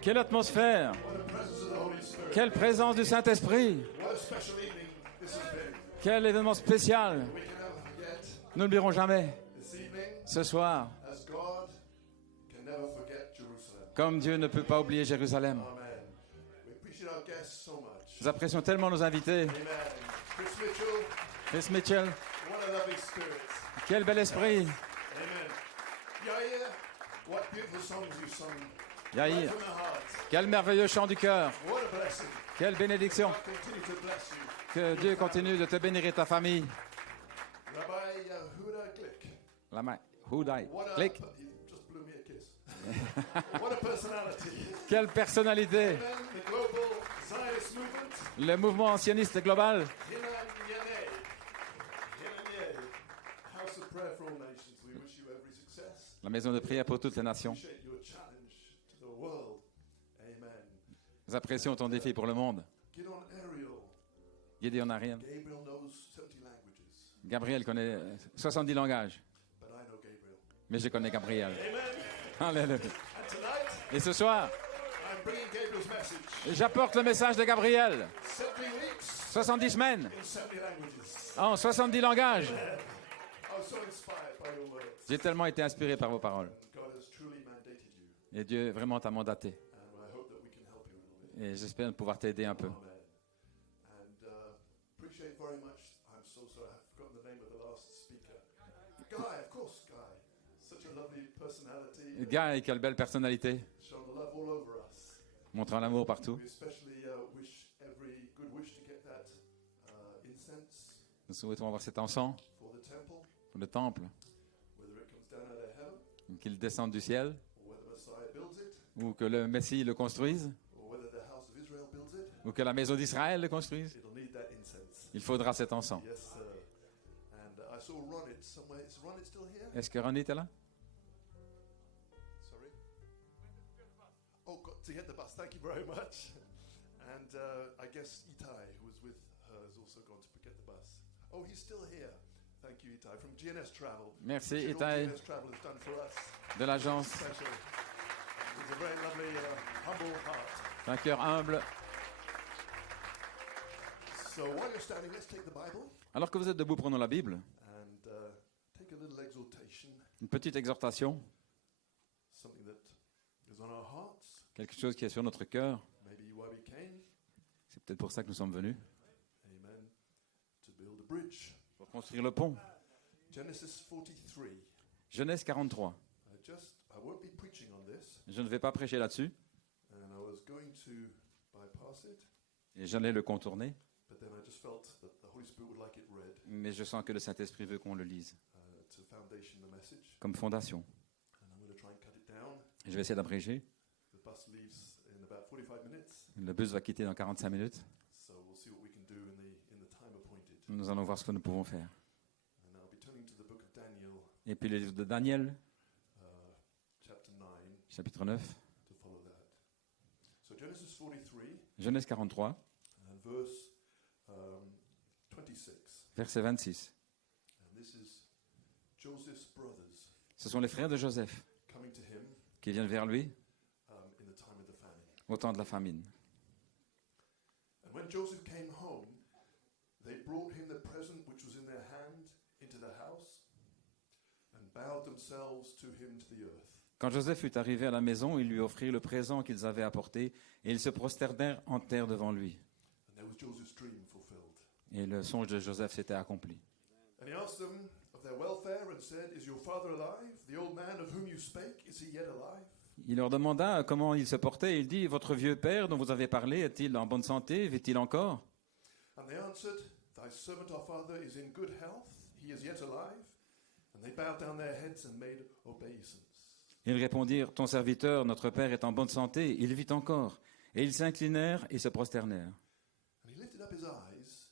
Quelle atmosphère! Quelle présence du Saint-Esprit! Quel événement spécial! Nous n'oublierons jamais ce soir, comme Dieu ne peut pas oublier Jérusalem. Nous apprécions tellement nos invités. Chris Mitchell, quel bel esprit! Yair, quel merveilleux chant du cœur! Quelle bénédiction! Que Dieu continue de te bénir et ta famille. La main. Hudai. Clic. Quelle personnalité! Le mouvement sioniste global. La maison de prière pour toutes les nations. Nous apprécions ton défi pour le monde. Gideon Ariel. Gabriel connaît 70 langages. Mais je connais Gabriel. Alléluia. Et ce soir, j'apporte le message de Gabriel. 70 semaines. En 70 langages. J'ai tellement été inspiré par vos paroles. Et Dieu vraiment t'a mandaté. Et j'espère pouvoir t'aider un peu. Guy, quelle belle personnalité. Montrant l'amour partout. Nous souhaitons avoir cet encens pour le temple. Qu'il descende du ciel. Ou que le Messie le construise. Ou que la maison d'Israël le construise. Il faudra cet encens. Est-ce que Ronit est là? Oh, got to get the bus. Thank you very much. And I guess Itai, who was with her, has also gone to get the bus. Oh, he's still here. Thank you, Itai, from GNS Travel. Merci, Itai, GNS Travel has done for us. De l'agence. Special. It's a very lovely, humble heart. Un cœur humble. So while you're standing, let's take the Bible. Alors que vous êtes debout, prenons la Bible. And take a little exhortation. Une petite exhortation. Something that is on our hearts. Quelque chose qui est sur notre cœur. Maybe why we came. C'est peut-être pour ça que nous sommes venus. Amen. To build a bridge. Pour construire le pont. Genesis 43. Genèse 43. I won't be preaching on this. Je ne vais pas prêcher là-dessus. And I was going to bypass it. Et j'allais le contourner. But then I just felt that the Holy Spirit would like it read. Mais je sens que le Saint-Esprit veut qu'on le lise. It's a foundation, the message. Comme fondation. And I'm going to try and cut it down. Et je vais essayer d'abréger. The bus leaves in about 45 minutes. Le bus va quitter dans 45 minutes. So we'll see what we can do in the time appointed. Nous allons voir ce que nous pouvons faire. And I'll be turning to the book of Daniel. Et puis le livre de Daniel, chapter 9. Chapitre 9. To follow that. So Genesis 43. Genèse 43. And verse 26. Verset 26. And this is Joseph's brothers. Ce sont les frères de Joseph Coming to him. Qui viennent vers lui In the time of the famine. Au temps de la famine. And when Joseph came home, they brought him the present which was in their hand into the house and bowed themselves to him to the earth. Quand Joseph fut arrivé à la maison, ils lui offrirent le présent qu'ils avaient apporté et ils se prosternèrent en terre devant lui. And there was Joseph's dream fulfilled. Et le songe de Joseph s'était accompli. And he asked them of their welfare and said, "Is your father alive? The old man of whom you spake, is he yet alive?" Il leur demanda comment il se portait et il dit, votre vieux père dont vous avez parlé, est-il en bonne santé? Vit-il encore? And they answered, "Thy servant our father is in good health. He is yet alive." And they bowed down their heads and made obeisance. Ils répondirent, ton serviteur, notre père, est en bonne santé, il vit encore. Et ils s'inclinèrent et se prosternèrent. And he lifted up his eyes,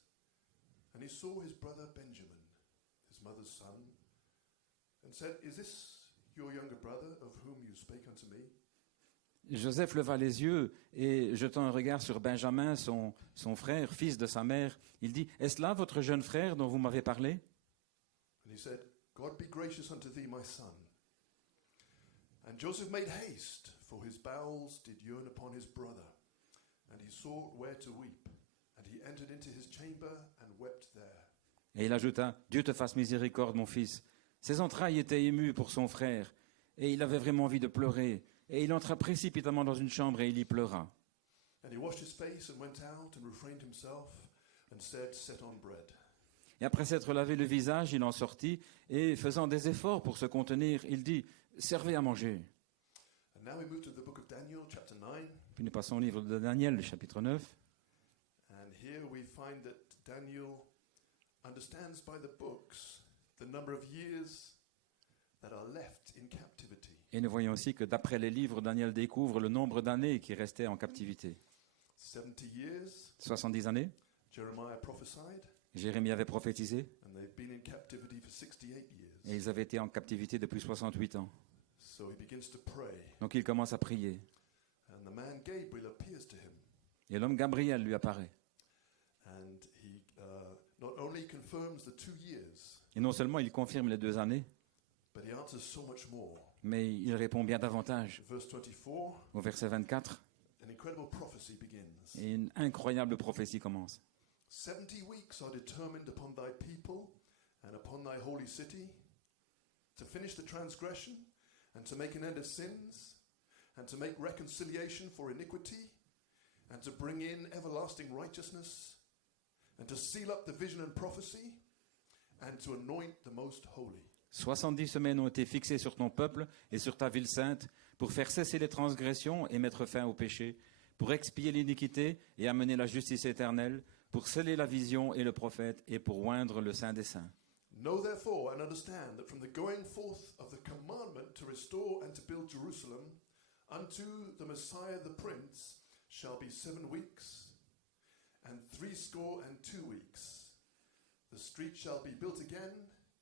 and he saw his brother Benjamin, his mother's son, and said, "Is this your younger brother of whom you spake unto me?" Joseph leva les yeux et jetant un regard sur Benjamin, son frère, fils de sa mère, il dit, est-ce là votre jeune frère dont vous m'avez parlé? And he said, "God be gracious unto thee, my son." And Joseph made haste, for his bowels did yearn upon his brother. And he sought where to weep. And he entered into his chamber and wept there. Et il ajouta, Dieu te fasse miséricorde, mon fils. Ses entrailles étaient émues pour son frère, et il avait vraiment envie de pleurer. Et il entra précipitamment dans une chambre et il y pleura. And he washed his face and went out and refrained himself and said, Set on bread. Et après s'être lavé le visage, il en sortit, et faisant des efforts pour se contenir, il dit, servez à manger. And now we move to the book of Daniel, chapter 9. Puis nous passons au livre de Daniel, le chapitre 9. And here we find that Daniel understands by the books the number of years that are left in captivity. Et nous voyons aussi que d'après les livres, Daniel découvre le nombre d'années qui restaient en captivité. 70 years, 70 années, Jeremiah prophesied, Jérémie avait prophétisé, and they've been in captivity for 68 years. et ils avaient été en captivité depuis 68 ans. So he begins to pray, Donc il commence à prier. and the man Gabriel appears to him, Et l'homme Gabriel lui apparaît. and he not only confirms the 2 years, Et non seulement il confirme les 2 années, but he answers so much more. mais il répond bien davantage. Verse 24, Au verset 24, an incredible prophecy begins. et une incroyable prophétie commence. 70 weeks are determined upon thy people and upon thy holy city, to finish the transgression, and to make an end of sins, and to make reconciliation for iniquity, and to bring in everlasting righteousness, and to seal up the vision and prophecy, and to anoint the most holy. 70 semaines ont été fixées sur ton peuple et sur ta ville sainte pour faire cesser les transgressions et mettre fin au péché, pour expier l'iniquité et amener la justice éternelle, pour sceller la vision et le prophète et pour oindre le Saint des Saints. Know therefore and understand that from the going forth of the commandment to restore and to build Jerusalem unto the Messiah the Prince shall be 7 weeks and 62 weeks. The street shall be built again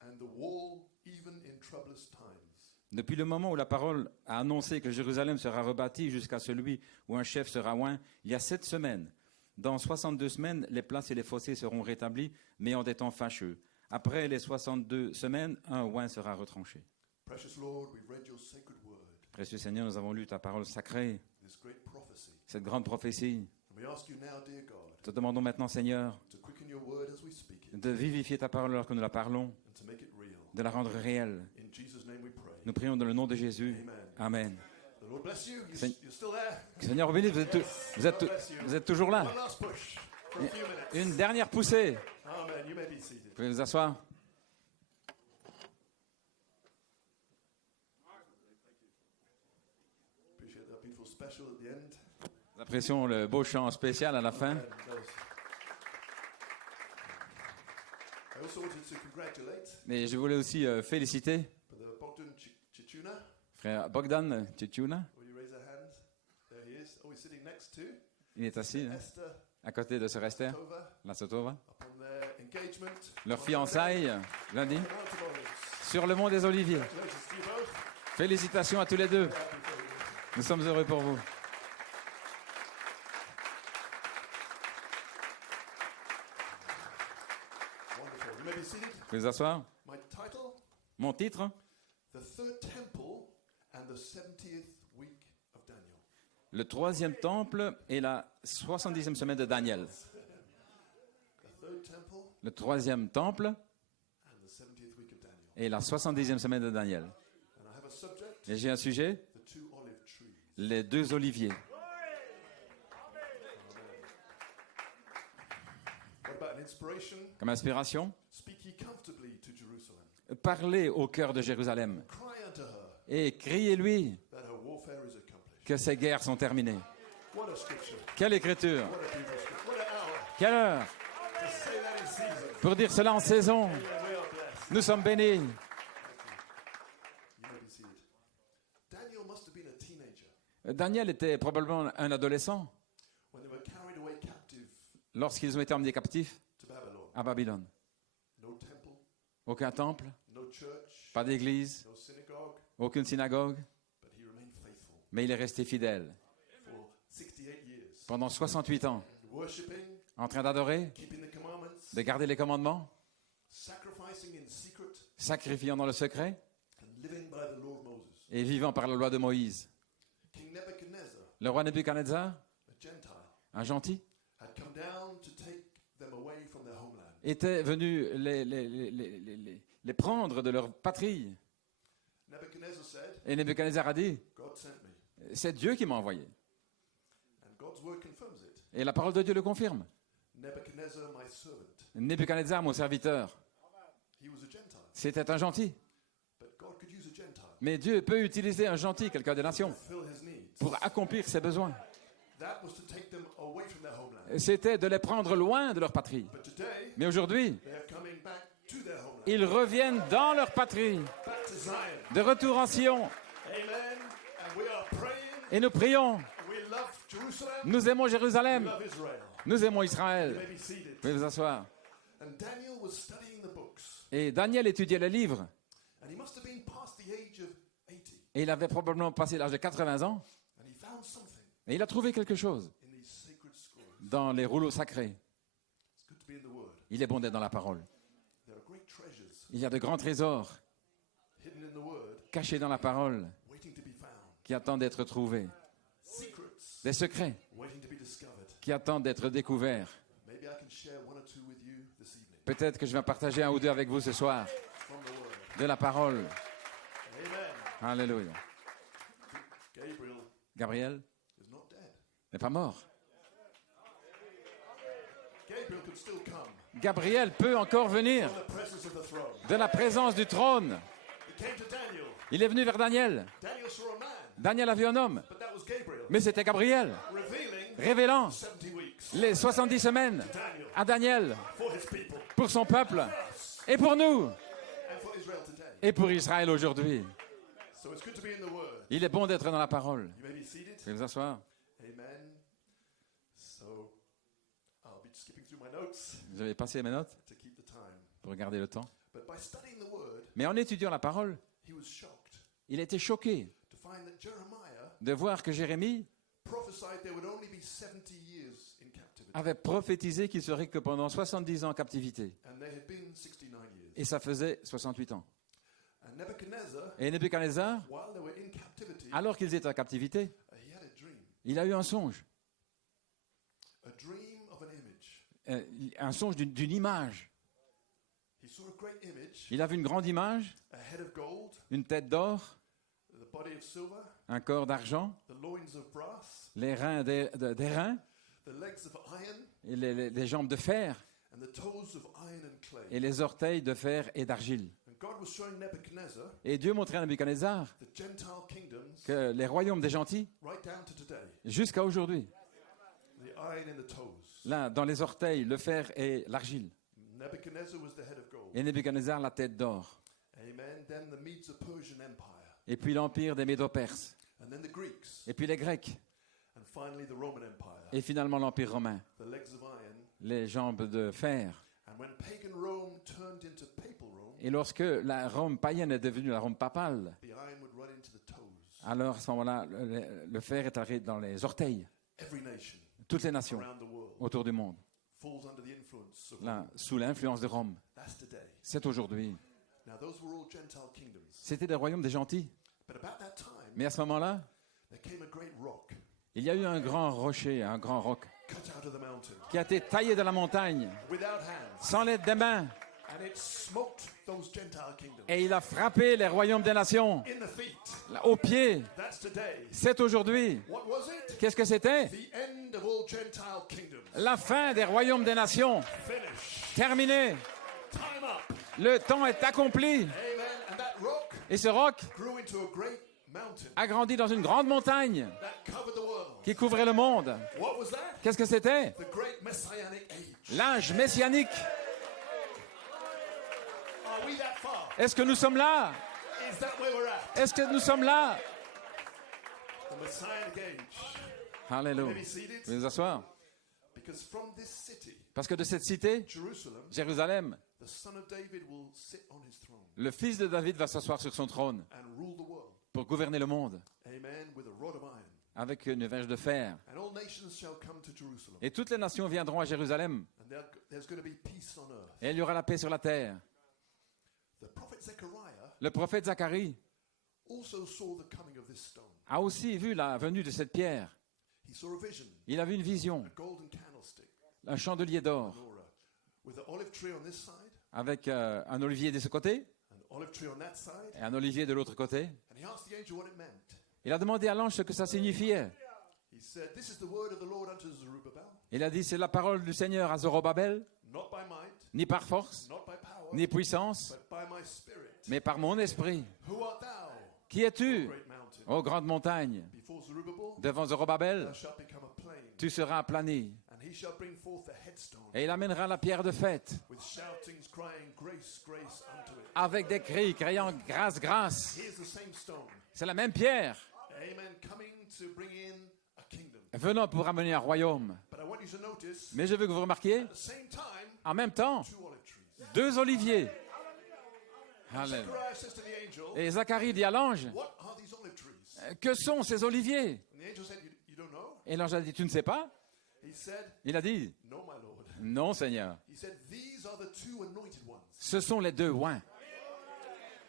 and the wall even in troublous times. Depuis le moment où la parole a annoncé que Jérusalem sera rebâtie jusqu'à celui où un chef sera oint, il y a 7 semaines. Dans 62 semaines, les places et les fossés seront rétablis, mais en des temps fâcheux. Après les 62 semaines, un oint sera retranché. Precious Lord, we've read your sacred word, Précieux Seigneur, nous avons lu ta parole sacrée, this great prophecy. cette grande prophétie. And we ask you now, dear God, Te demandons maintenant, Seigneur, to quicken your word as we speak it de vivifier ta parole alors que nous la parlons, and to make it real. de la rendre réelle. In Jesus' name we pray. Nous prions dans le nom de Jésus. Amen. Amen. The Lord bless you. Sen- You're still there. Seigneur, béni, vous êtes toujours là. One last push for a few minutes. Une dernière poussée. Amen. You may be seated. Vous pouvez vous asseoir. Appreciate that beautiful special at the end. Nous apprécions le beau chant spécial à la fin. And I also wanted to congratulate Mais je voulais aussi féliciter Brother Bogdan Chichuna. frère Bogdan Tchitchouna. Will you raise a hand? There he is. Oh, he's sitting next to Il est assis hein, Esther à côté de Sœur Esther Tova Lassotova. upon their engagement. Leur fiançailles lundi Mount of Olives. sur le mont des Oliviers. Congratulations to you both. Félicitations à tous les deux. Happy for you. Nous sommes heureux pour vous. Wonderful. You may be seated. Vous pouvez vous asseoir. My title, Mon titre, The Third Temple and the 70th Week of Daniel. le 3e temple et la 70e semaine de Daniel. The Third Temple Le 3e temple and the 70th Week of Daniel. et la 70e semaine de Daniel. And I have a subject, Et j'ai un sujet, the 2 olive trees. les 2 oliviers. What about an inspiration? Comme inspiration, Speak ye comfortably to Jerusalem. parlez au cœur de Jérusalem Cry unto her et criez-lui that her warfare is accomplished. que ses guerres sont terminées. What a scripture. Quelle écriture, What a beautiful scripture. What an hour quelle heure to say that in season. pour dire cela en saison. And we are blessed. Nous sommes bénis. You may be seated. Daniel must have been a teenager Daniel était probablement un adolescent when they were carried away captive lorsqu'ils ont été emmenés captifs to Babylon. à Babylone. No temple, Aucun temple, no church, pas d'église, no synagogue, aucune synagogue, but he remained faithful mais il est resté fidèle for 68 years. pendant 68 ans, Worshipping, en train d'adorer, keeping the commandments, de garder les commandements, sacrificing in secret, sacrifiant dans le secret and living by the law of Moses. et vivant par la loi de Moïse. King Nebuchadnezzar, Le roi Nebuchadnezzar, a Gentile, un gentil, had come down to take them away from their homeland. était venu les prendre de leur patrie. Nebuchadnezzar said, Et Nebuchadnezzar a dit, God sent me. c'est Dieu qui m'a envoyé. And God's word confirms it. Et la parole de Dieu le confirme. Nebuchadnezzar, my servant. Nebuchadnezzar, mon serviteur, He was a Gentile. c'était un gentil. But God could use a Gentile Mais Dieu peut utiliser un gentil, quelqu'un des to nations, fill his needs. pour accomplir ses besoins. That was to take them away from their homeland. Et c'était de les prendre loin de leur patrie. But today, Mais aujourd'hui, they are coming back to their homeland. ils reviennent dans leur patrie, Back to Zion. de retour en Sion. Amen. And we are praying. Et nous prions, We love Jerusalem. nous aimons We Jérusalem, love Israel. nous aimons You Israël. may be seated. Vous pouvez vous asseoir. And Daniel was studying the books. Et Daniel étudiait les livres. And he must have been past the age of 80. Et il avait probablement passé l'âge de 80 ans. And he found something Et il a trouvé quelque chose in these sacred scrolls. dans les rouleaux sacrés. It's good to be in the Word. Il est bon d'être dans la parole. There are great treasures Il y a de grands trésors hidden in the Word, cachés dans la parole waiting to be found. qui attendent d'être trouvés. Secrets Des secrets waiting to be discovered. qui attendent d'être découverts. Maybe I can share one or two with you this evening Peut-être que je vais partager un ou deux avec vous ce soir from the Word. de la parole. Amen. Alléluia. Gabriel Gabriel is not dead. n'est pas mort. Gabriel could still come Gabriel peut encore venir from the presence of the throne. de la présence du trône. He came to Daniel. Il est venu vers Daniel. Daniel saw a man, Daniel a vu un homme, but that was Gabriel, mais c'était Gabriel, revealing révélant 70 weeks les 70 semaines Daniel à Daniel for his people pour son peuple et pour nous and for Israel today. et pour Israël aujourd'hui. So it's good to be in the Word. Il est bon d'être dans la parole. You may be seated. Vous pouvez vous asseoir. Amen. So I'll be skipping through my notes Je vais passer mes notes to keep the time. pour regarder le temps. But by studying the Word, Mais en étudiant la parole, he was shocked il était choqué to find that Jeremiah de voir que Jérémie prophesied there would only be 70 years in captivity. avait prophétisé qu'il serait que pendant 70 ans en captivité. And there had been 69 years. Et ça faisait 68 ans. And Nebuchadnezzar, Et Nebuchadnezzar, while they were in captivity, alors qu'ils étaient en captivité, he had a dream. il a eu un songe. A dream of an image. Un songe d'une image. He saw a great image, Il a vu une grande image, a head of gold, une tête d'or, the body of silver, un corps d'argent, the loins of brass, les reins d'airain the legs of iron, et les jambes de fer and the toes of iron and clay. et les orteils de fer et d'argile. And God was showing Nebuchadnezzar Et Dieu montrait à Nebuchadnezzar the Gentile kingdoms que les royaumes des gentils, right down to today. jusqu'à aujourd'hui, The iron and the toes. là, dans les orteils, le fer et l'argile. Nebuchadnezzar was the head of gold. Et Nebuchadnezzar, la tête d'or. Amen. Then the Medes of Persian Empire. Et puis l'empire des Médo-Perses. And then the Greeks. Et puis les Grecs. And finally the Roman Empire. Et finalement l'empire romain. The legs of iron. Les jambes de fer. And when pagan Rome turned into papal Rome, Et lorsque la Rome païenne est devenue la Rome papale, the iron would run into the toes. alors à ce moment-là, le fer est arrivé dans les orteils. Every nation Toutes les nations around the world autour du monde, falls under the influence of là, Rome. sous l'influence de Rome. That's today. C'est aujourd'hui. Now those were all Gentile kingdoms. C'était des royaumes des gentils. But about that time, Mais à ce moment-là, there came a great rock il y a eu un grand rocher, un grand roc, cut out of the mountain qui a été taillé de la montagne, without hands. sans l'aide des mains, And it smoked those Gentile kingdoms et il a frappé les royaumes des nations, in the feet. là, aux pieds. That's today. C'est aujourd'hui. What was it? Qu'est-ce que c'était? The end of all Gentile kingdoms. La fin des royaumes des nations. Finish. Terminé. Time up. Le temps est accompli. Amen. And that rock Et ce roc grew into a great mountain a grandi dans une grande montagne that covered the world. qui couvrait le monde. What was that? Qu'est-ce que c'était? The great messianic age. L'âge messianique. Are we that far? Est-ce que nous sommes là? Is that where we're at? Est-ce que nous sommes là? The messianic age. Alléluia. Maybe seated. Vous pouvez vous asseoir. Because from this city, Parce que de cette cité, Jerusalem, Jérusalem, the son of David will sit on his throne le fils de David va s'asseoir sur son trône and rule the world. pour gouverner le monde Amen. With a rod of iron. avec une verge de fer. And all nations shall come to Jerusalem. Et toutes les nations viendront à Jérusalem. And there's going to be peace on earth. Et il y aura la paix sur la terre. The prophet Zechariah Le prophète Zacharie also saw the coming of this stone. a aussi vu la venue de cette pierre. He saw a vision, Il a vu une vision, a golden candlestick, un chandelier d'or, menorah, with an olive tree on this side, avec un olivier de ce côté an olive tree on that side. et un olivier de l'autre côté. And he asked the angel what it meant. Il a demandé à l'ange ce que ça signifiait. He said, "This is the word of the Lord unto Zerubbabel, Il a dit, c'est la parole du Seigneur à Zorobabel, not by might, ni par force, not by power, ni puissance, but by my spirit. mais par mon esprit. Who art thou, Qui es-tu, great mountain? ô grande montagne? Before Zerubbabel, Devant Zorobabel, thou shalt become a plain, tu seras aplani. and he shall bring forth the headstone, Et il amènera la pierre de fête, with shoutings crying, Grace, grace unto it." avec des cris criant grâce, grâce. Here's the same stone. C'est la même pierre, Amen. Coming to bring in a kingdom. venant pour amener un royaume. But I want you to notice, Mais je veux que vous remarquiez, at the same time, en même temps, 2 olive trees. 2 oliviers. Alléluia. Zechariah says to the angel, Et Zacharie dit à l'ange, "What are these olive trees?" que sont ces oliviers? And the angel said, you don't know?" Et l'ange a dit, tu ne sais pas? He said, Il a dit, "No, my Lord." non Seigneur, He said, "These are the 2 anointed ones ce sont les 2 oints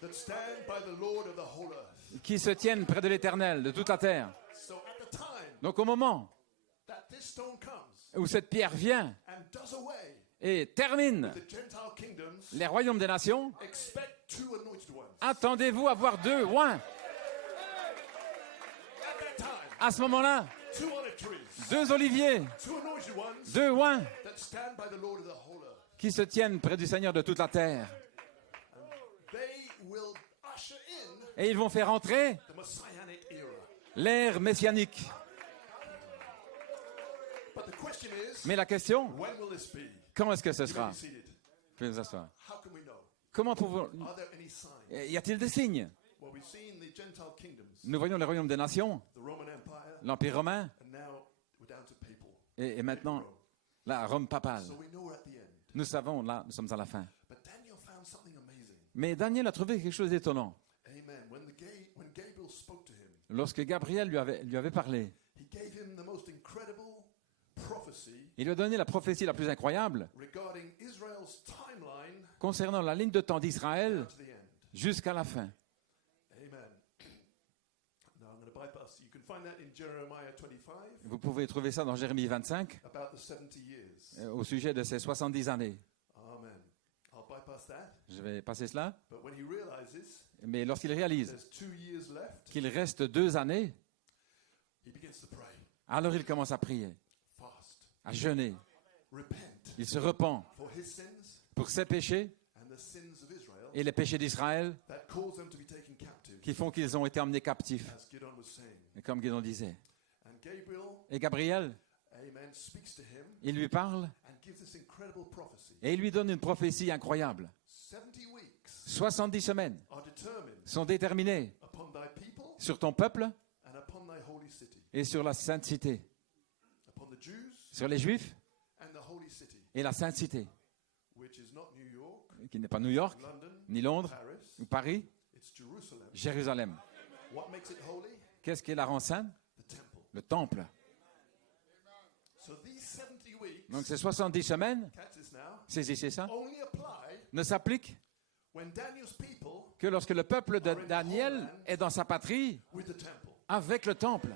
that stand by the Lord of the whole earth." qui se tiennent près de l'Éternel, de toute la terre. So at the time Donc au moment that this stone comes où cette pierre vient and does away et termine the Gentile kingdoms, les royaumes des nations, expect 2 anointed ones. attendez-vous à voir 2 oints. At that time, À ce moment-là, 2 olive trees, 2 oliviers, 2 anointed ones 2 oints that stand by the Lord of the whole earth. qui se tiennent près du Seigneur de toute la terre. They will usher in Et ils vont faire entrer the Messianic era. l'ère messianique. But the question is, Mais la question, when will this be? quand est-ce que ce You may sera? be seated. Veuillez vous asseoir. How can we know? Comment pouvons... Are there any signs? Y a-t-il des signes? Well, we've seen the Gentile kingdoms, Nous voyons les royaumes des nations, the Roman Empire, l'Empire romain, and now we're down to papal. et maintenant la Rome papale. So we know we're at the end. Nous savons, là, nous sommes à la fin. But Daniel found something amazing. Mais Daniel a trouvé quelque chose d'étonnant. Amen. When Gabriel spoke to him, Lorsque Gabriel lui avait parlé, he gave him the most incredible prophecy il lui a donné la prophétie la plus incroyable regarding Israel's timeline concernant la ligne de temps d'Israël to the end. jusqu'à la fin. Amen. Now I'm going to bypass. You can find that in Jeremiah 25 Vous pouvez trouver ça dans Jérémie 25 about the 70 years. au sujet de ces 70 années. Amen. I'll bypass that. Je vais passer cela. But when he realizes Mais lorsqu'il réalise there's 2 years left, qu'il reste 2 années, he begins to pray, alors il commence à prier, fast, à jeûner. repent Il se repent for his sins pour ses péchés and the sins of Israel et les péchés d'Israël that caused them to be taken captive, qui font qu'ils ont été emmenés captifs, as Gideon was saying. et comme Guédon disait. And Gabriel, Et Gabriel, amen, speaks to him il lui parle and gives this incredible prophecy. et il lui donne une prophétie incroyable. 70 weeks 70 semaines are determined sont déterminées upon thy people sur ton peuple and upon thy holy city, et sur la sainte cité, upon the Jews sur les Juifs and the holy city, et la sainte cité, which is not New York, qui n'est pas New York, London, ni Londres, Paris, ou Paris, it's Jerusalem. Jérusalem. What makes it holy? Qu'est-ce qui la rend sainte? The temple. Le temple. So these 70 weeks, Donc ces 70 semaines, catch this now, saisissez ça, only apply ne s'appliquent when Daniel's people que lorsque le peuple de Daniel est dans sa patrie with the temple. avec le temple.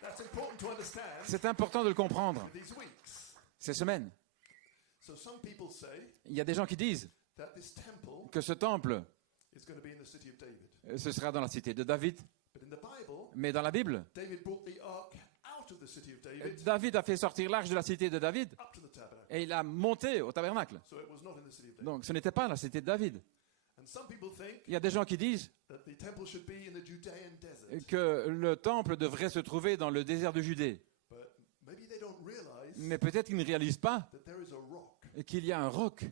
That's important to understand C'est important de le comprendre. these weeks. Ces semaines. So some people say Il y a des gens qui disent that this temple que ce temple, is going to be in the city of David. ce sera dans la cité de David. But in the Bible, Mais dans la Bible, David brought the ark out of the city of David David a fait sortir l'arche de la cité de David up to the tabernacle. et il a monté au tabernacle. So it was not in the city of David. Donc ce n'était pas la cité de David. And some people think Il y a des gens qui disent that the temple should be in the Judean desert. que le temple devrait se trouver dans le désert de Judée. But maybe they don't realize Mais peut-être qu'ils ne réalisent pas that there is a rock qu'il y a un roc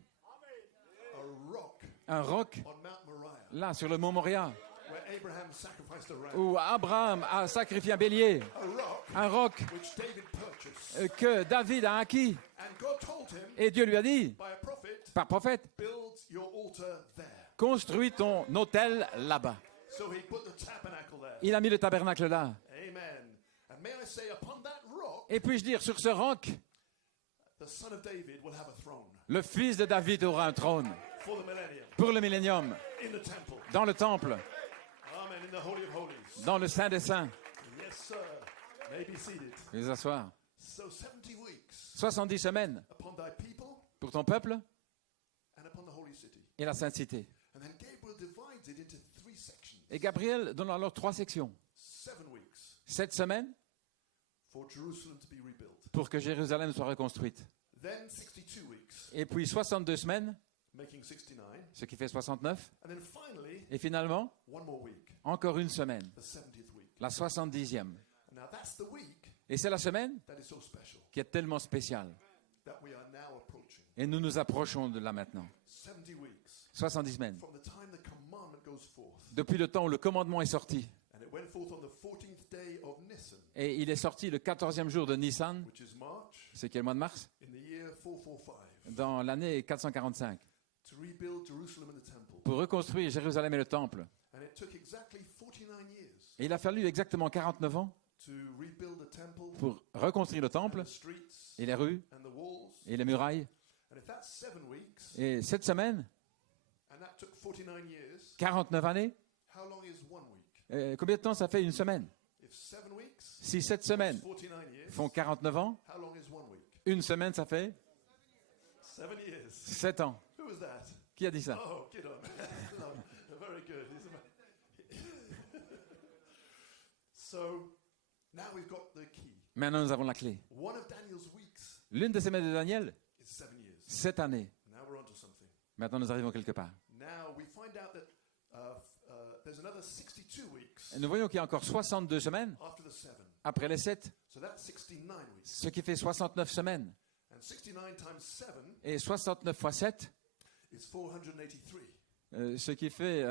on Mount Moriah là sur le mont Moria where Abraham sacrificed a ram. où Abraham a sacrifié un bélier, A rock un roc which David purchased. que David a acquis. And God told him Et Dieu lui a dit, by a prophet, par prophète, build your altar there. construis ton autel là-bas. So he put the tabernacle there. Il a mis le tabernacle là. Amen. And may I say, upon that rock, Et puis-je dire, sur ce roc, the son of David will have a throne. le fils de David aura un trône. for the millennium. pour le millénium, In the temple. dans le temple, Amen. In the Holy of Holies. dans le Saint des Saints. Yes, sir. May be seated. Veuillez vous asseoir. So 70 weeks 70 semaines upon thy people pour ton peuple and upon the holy city. et la Sainte Cité. And then Gabriel divides it into 3 sections. Et Gabriel donne alors 3 sections. 7 weeks 7 semaines for Jerusalem to be rebuilt. pour que Jérusalem soit reconstruite. Then 62 weeks, Et puis 62 semaines, making 69. ce qui fait 69. And then finally, Et finalement, one more week, encore une semaine, the 70th week. la 70e. And now that's the week Et c'est la semaine that is so special qui est tellement spéciale. that we are now approaching. Et nous nous approchons de là maintenant. 70 weeks 70 semaines. from the time the commandment goes forth. Depuis le temps où le commandement est sorti. And it went forth on the 14th day of Nisan, Et il est sorti le 14e jour de Nissan, which is March, c'est qui est le mois de mars, in the year 445, dans l'année 445, to rebuild Jerusalem and the temple. pour reconstruire Jérusalem et le temple. And it took exactly 49 years Et il a fallu exactement 49 ans to rebuild the temple pour reconstruire le temple and the streets et les rues and the walls. et les murailles. And if that's 7 weeks, Et cette semaine, and that took 49 years, 49 années, how long is 1 week? combien de temps ça fait une semaine? If 7 weeks, Si 7 semaines 49 years, font 49 ans, how long is 1 week? une semaine ça fait 7 years. 7 ans. Who was that? Qui a dit ça? Oh, get on. No, very good. So now we've got the key. Maintenant nous avons la clé. One of Daniel's weeks L'une des semaines de Daniel, is 7 years. 7 années. Now we're onto something. Maintenant nous arrivons quelque part. Now we find out that there's another 62 weeks Et nous voyons qu'il y a encore 62 semaines after the 7. après les 7, So that's 69 weeks. ce qui fait 69 semaines. And 69 times 7 Et 69 fois 7, is 483. ce qui fait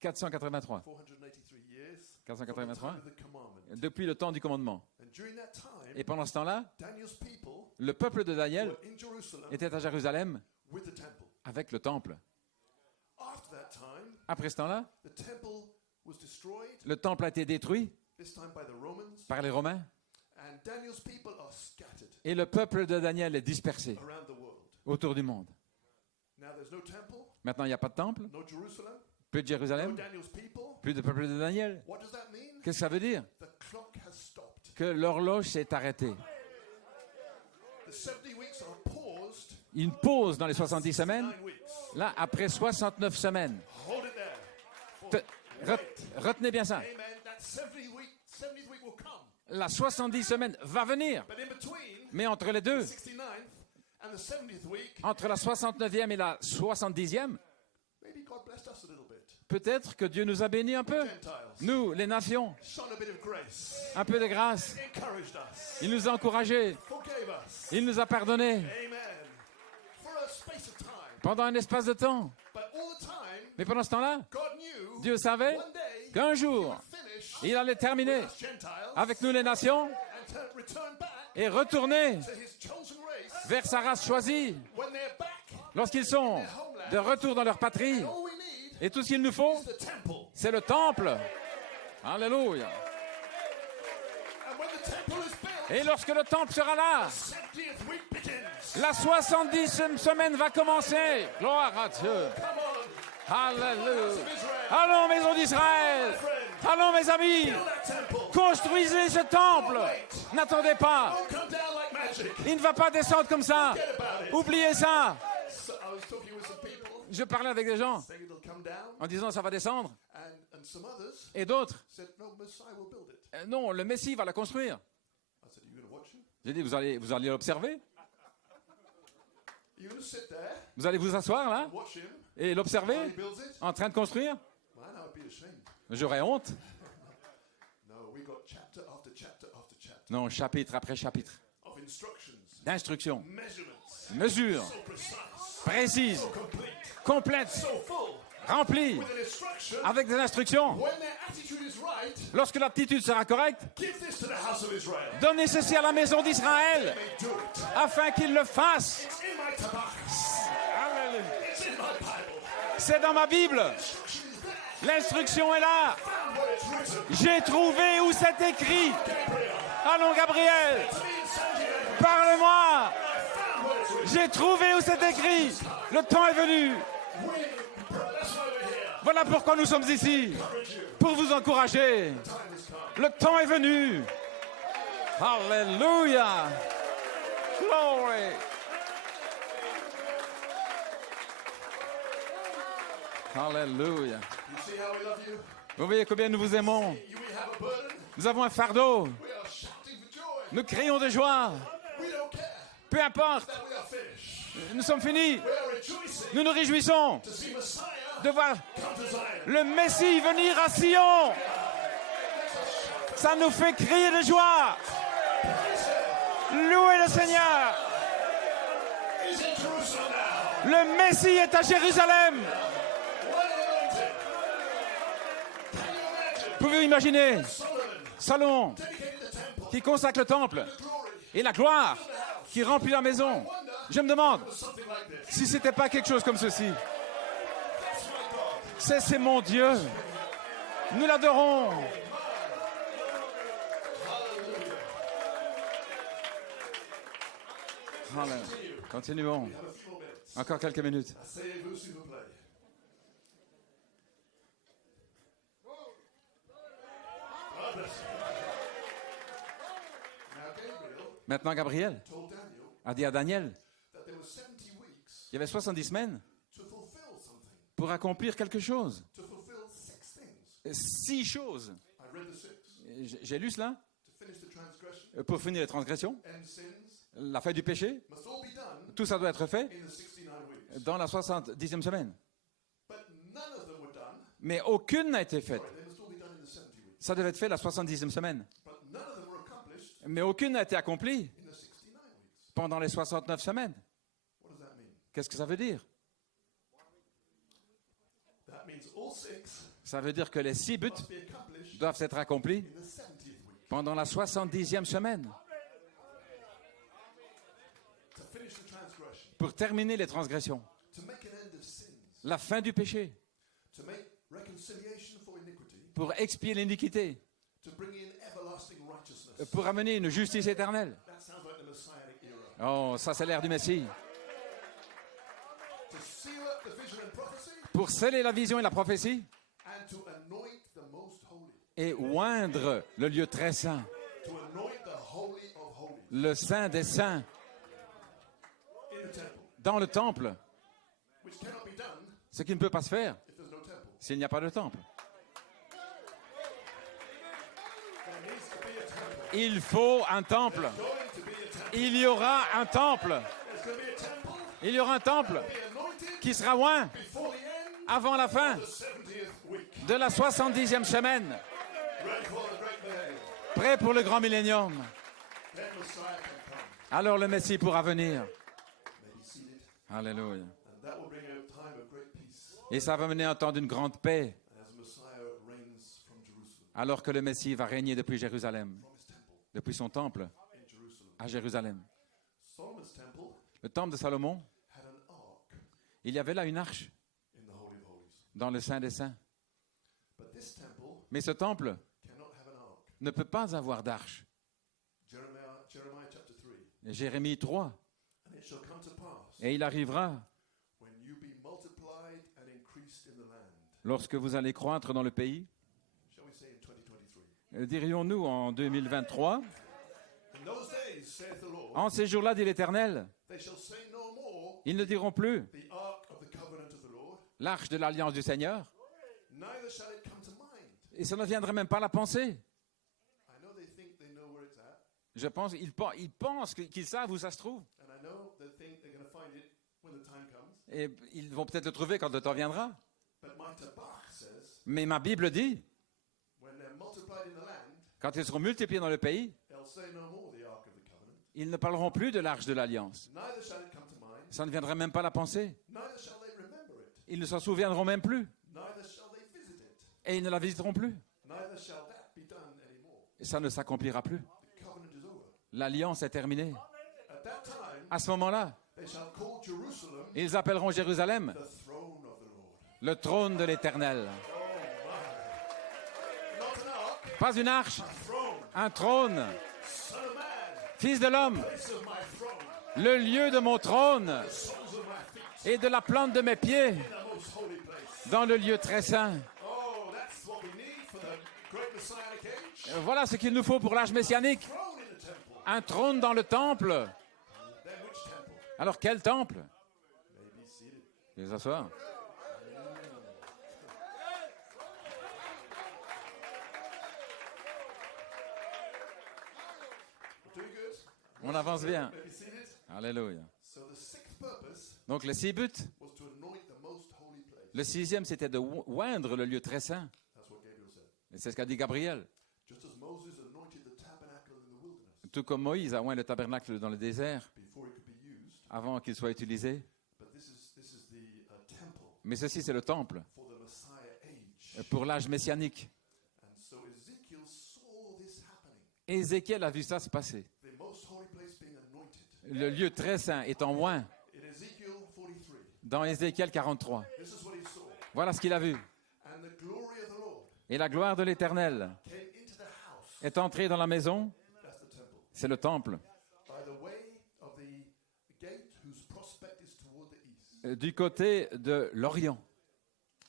483. 483 years from the 483 time of the commandment. depuis le temps du commandement. And during that Et time, pendant ce temps-là, Daniel's people le peuple de Daniel were in Jerusalem était à Jérusalem with the temple. avec le temple. After that time, Après ce temps-là, the temple was destroyed, le temple a été détruit this time by the Romans, par les Romains and Daniel's people are scattered et le peuple de Daniel est dispersé around the world. autour du monde. Now there's no temple, Maintenant, il n'y a pas de temple, no Jerusalem, plus de no Jérusalem, Daniel's people. plus de peuple de Daniel. What does that mean? Qu'est-ce que ça veut dire? The clock has stopped. Que l'horloge s'est arrêtée. The 70 weeks are paused. Une pause dans les 70 semaines. 9 weeks. Là, après 69 semaines. Hold it there. Retenez bien ça. Amen. That 70th week will come. La 70 semaines va venir. But in between Mais entre les deux, the 69th and the 70th week, entre la 69e et la 70e, maybe God blessed us a little bit. peut-être que Dieu nous a bénis un peu. Gentiles. Nous, les nations, Shone a bit of grace. un peu de grâce. Encouraged us. Il nous a encouragés. Forgave us. Il nous a pardonnés Amen. For a space of time. pendant un espace de temps. But all the time, Mais pendant ce temps-là, God knew Dieu savait one day qu'un he jour, would finish il allait terminer with us Gentiles avec nous les nations and return back et retourner to his chosen race vers sa race choisie when they're back. lorsqu'ils sont de retour dans leur patrie. All we need Et tout ce qu'il nous faut, is the temple. c'est le temple. Alléluia. And when the temple is built, Et lorsque le temple sera là, 70th week begins. la 70e semaine va commencer. Gloire à Dieu. Come on, Alléluia. of Israel. Allons, maison d'Israël. Allons, mes amis. Build that temple. Construisez ce temple. N'attendez pas. Don't come down like magic. Il ne va pas descendre comme ça. Forget about it. Oubliez ça. So I was talking with some people Je parlais avec des gens saying it'll come down, en disant ça va descendre. and some others Et d'autres, said, no, Messiah will build it. non, le Messie va la construire. I said, are you going to watch him? J'ai dit, vous allez l'observer. Are you going to sit there Vous allez vous asseoir là and watch him et l'observer while he builds it? en train de construire. Man, I would be ashamed. J'aurais honte. No, we got chapter after chapter after chapter Non, chapitre après chapitre. of instructions, D'instructions, measurements, mesures so precise, précises, so complete, complètes, so full, remplies, with an instruction. avec des instructions. When their attitude is right, Lorsque l'aptitude sera correcte, give this to the house of Israel. donnez ceci à la maison d'Israël They do it. afin qu'ils le fassent. It's in my tabach. It's in my Bible. C'est dans ma Bible. Instruction is there. L'instruction est là. Found where it's written. J'ai trouvé où c'est écrit. Gabriel. Allons, Gabriel, To me in San Diego. parle-moi. I found where it's written. J'ai trouvé où c'est écrit. Le temps est venu. That's why we're here. Voilà pourquoi nous sommes ici, Encourage you. pour vous encourager. Time has come. Le temps est venu. Alléluia. Glory. Alléluia. You see how we love you? Vous voyez combien nous vous aimons. We have a burden. Nous avons un fardeau. We are shouting for joy. Nous crions de joie. We don't care Peu importe. that we are finished. Nous sommes finis. We are rejoicing Nous nous réjouissons to see Messiah de voir come to Zion. le Messie venir à Sion. Ça nous fait crier de joie. Louez le Seigneur. He's in Jerusalem now. Le Messie est à Jérusalem. What anointed. Can you imagine? Pouvez-vous imaginer Solomon Salomon dedicated the temple. qui consacre le temple Glory. et la gloire qui remplit la maison. Je me demande Something like this. si c'était pas quelque chose comme ceci. That's my God. C'est mon Dieu. Nous l'adorons. Alléluia. Continuons. We have a few more minutes. Encore quelques minutes. I say who's who will play. God bless you. Now Gabriel Maintenant, Gabriel told Daniel a dit à Daniel that there were 70 weeks qu'il y avait 70 semaines to fulfill something, pour accomplir quelque chose. to fulfill 6 things. 6 choses. I read the 6. J'ai lu cela. To finish the transgression, Pour finir les transgressions, end sins, la fin du péché, must all be done tout ça doit être fait in the 69 weeks. dans la 70e semaine. But none of them were done. Mais aucune n'a été faite. They must all be done in the 70 weeks. Ça devait être fait la 70e semaine. But none of them were accomplished Mais aucune n'a été accomplie in the 69 weeks. pendant les 69 semaines. What does that mean? Qu'est-ce que ça veut dire? That means all 6 Ça veut dire que les 6 buts must be accomplished doivent être accomplis in the 70th week. pendant la 70e semaine To finish the transgression, pour terminer les transgressions, to make an end of sins, la fin du péché, to make reconciliation for iniquity, pour expier l'iniquité, to bring in everlasting righteousness. pour amener une justice éternelle. That sounds like the Messianic era. Oh, ça c'est l'ère du Messie. To seal up the vision and prophecy, Pour sceller la vision et la prophétie and to anoint the most holy. et oindre le lieu très saint, To anoint the holy of holies le saint des saints, in the temple, dans le temple, which cannot be done ce qui ne peut pas se faire if there's no temple. s'il n'y a pas de temple. There needs to be a temple. Il faut un temple. Going to be a temple. Il y aura un temple. There's going to be a temple. Il y aura un temple Be anointed qui sera oint before the end avant la fin of the 70th week. de la 70e semaine, Ready for the great millennium. prêt pour le grand millénium. Then Messiah can come. Alors le Messie pourra venir. May be seated. Alléluia. And that will bring a time of great peace Et ça va mener un temps d'une grande paix, as Messiah reigns from Jerusalem, alors que le Messie va régner depuis Jérusalem, from his temple depuis son temple in Jerusalem. à Jérusalem. Solomon's temple Le temple de Salomon, had an ark il y avait là une arche in the Holy of Holies. dans le Saint des Saints. But this temple Mais ce temple cannot have an ark. ne peut pas avoir d'arche. Jeremiah chapter 3. Jérémie 3. And it shall come to pass Et il arrivera, when you be multiplied and increased in the land. lorsque vous allez croître dans le pays, Shall we say in 2023? dirions-nous en 2023, In those days, saith the Lord, en ces jours-là, dit l'Éternel, they shall say no more, ils ne diront plus the ark of the covenant of the Lord, l'arche de l'alliance du Seigneur, neither shall it come to mind. et ça ne viendrait même pas à la pensée. I know they think they know where it's at, Je pense, ils pensent qu'ils savent où ça se trouve. and I know they think they're going to find it when the time comes. Et ils vont peut-être le trouver quand le temps viendra. But my Tabach says, Mais ma Bible dit, when they're multiplied in the land, quand ils seront multipliés dans le pays, they'll say no more the ark of the covenant, ils ne parleront plus de l'arche de l'alliance. neither shall it come to mind, Ça ne viendrait même pas à la pensée. neither shall they remember it, Ils ne s'en souviendront même plus. neither shall they visit it, Et ils ne la visiteront plus. neither shall that be done anymore. Et ça ne s'accomplira plus. The covenant is over. L'alliance est terminée. At that time, À ce moment-là, they shall call Jerusalem ils appelleront Jérusalem the throne of the Lord. le trône de l'Éternel. Not an ark, Pas une arche, a throne. un trône. Son of man, Fils de l'homme, place of my throne, le lieu de mon trône soles of my feet, et de la plante de mes pieds, the most most holy place. dans le lieu très saint. Oh, that's what we need for the great Messianic age. Voilà ce qu'il nous faut pour l'âge messianique. Throne in the temple. Un trône dans le temple. Then which temple? Alors quel temple? Maybe seated. Veuillez vous asseoir. We're doing good. On avance bien. Maybe seated. Alléluia. So the sixth purpose Donc les 6 buts. was to anoint the most holy place. Le 6e, c'était de oindre le lieu très saint. That's what Gabriel said. Et c'est ce qu'a dit Gabriel. Just as Moses anointed the tabernacle in the wilderness Tout comme Moïse a oint le tabernacle dans le désert before it could be used. avant qu'il soit utilisé. But this is the temple Mais ceci, c'est le temple for the Messiah age. pour l'âge messianique. And so Ezekiel saw this happening. Ézéchiel a vu ça se passer. The most holy place being anointed. Le lieu très saint étant oint In Ezekiel 43, dans Ézéchiel 43. this is what he saw. Voilà ce qu'il a vu. And the glory of the Lord Et la gloire de l'Éternel came into the house. est entrée dans la maison. That's the temple. C'est le temple. By the way of the gate whose prospect is toward the east. Du côté de l'Orient.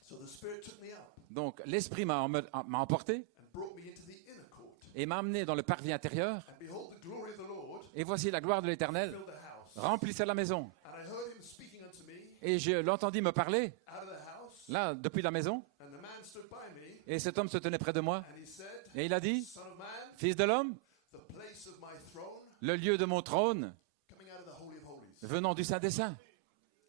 So the Spirit took me up Donc l'Esprit m'a emporté and brought me into the inner court. et m'a amené dans le parvis intérieur. And behold, the glory of the Lord Et voici la gloire de l'Éternel filled the house. remplissait la maison. And I heard him speaking unto me Et je l'entendis me parler, out of the house. là, depuis la maison. And the man stood by me Et cet homme se tenait près de moi. and he said, Et il a dit, Son of man, Fils de l'homme, the place of my throne, le lieu de mon trône, coming out of the Holy of Holies, venant du Saint des Saints,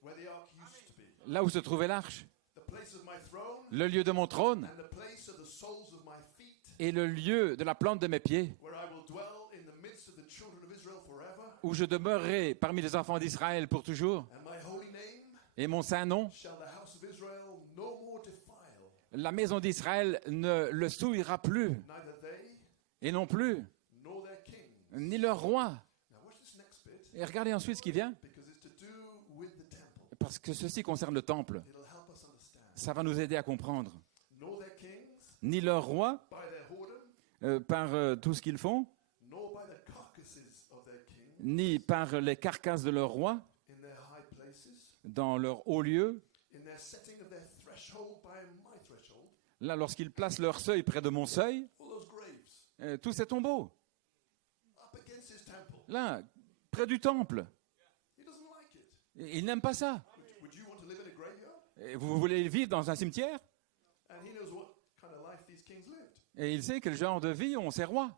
where the ark used to be. là où se trouvait l'arche, The place of my throne le lieu de mon trône and the place of the soles of my feet, et le lieu de la plante de mes pieds, where I will dwell in the midst of the children of Israel forever. où je demeurerai parmi les enfants d'Israël pour toujours. And my holy name Et mon saint nom, shall the house of Israel no more defile, la maison d'Israël ne le souillera plus, neither they et non plus, nor their kings. ni leur roi. Now watch this next bit, Et regardez ensuite ce qui vient, because it's to do with the temple. parce que ceci concerne le temple. It'll help us understand. Ça va nous aider à comprendre. Nor their kings Ni leur roi, by their whoredom, par tout ce qu'ils font, nor by the carcasses of their kings ni par les carcasses de leur roi, in their high places, dans leur haut lieu, in their setting of their threshold by my threshold, là, lorsqu'ils placent leur seuil près de mon seuil, all those graves tous ces tombeaux, up against his temple. là, près du temple. He doesn't like it. Ils n'aiment pas ça. Would you want to live in a graveyard? Et vous voulez vivre dans un cimetière? And he knows what kind of life these kings lived. Et il sait quel genre de vie ont ces rois.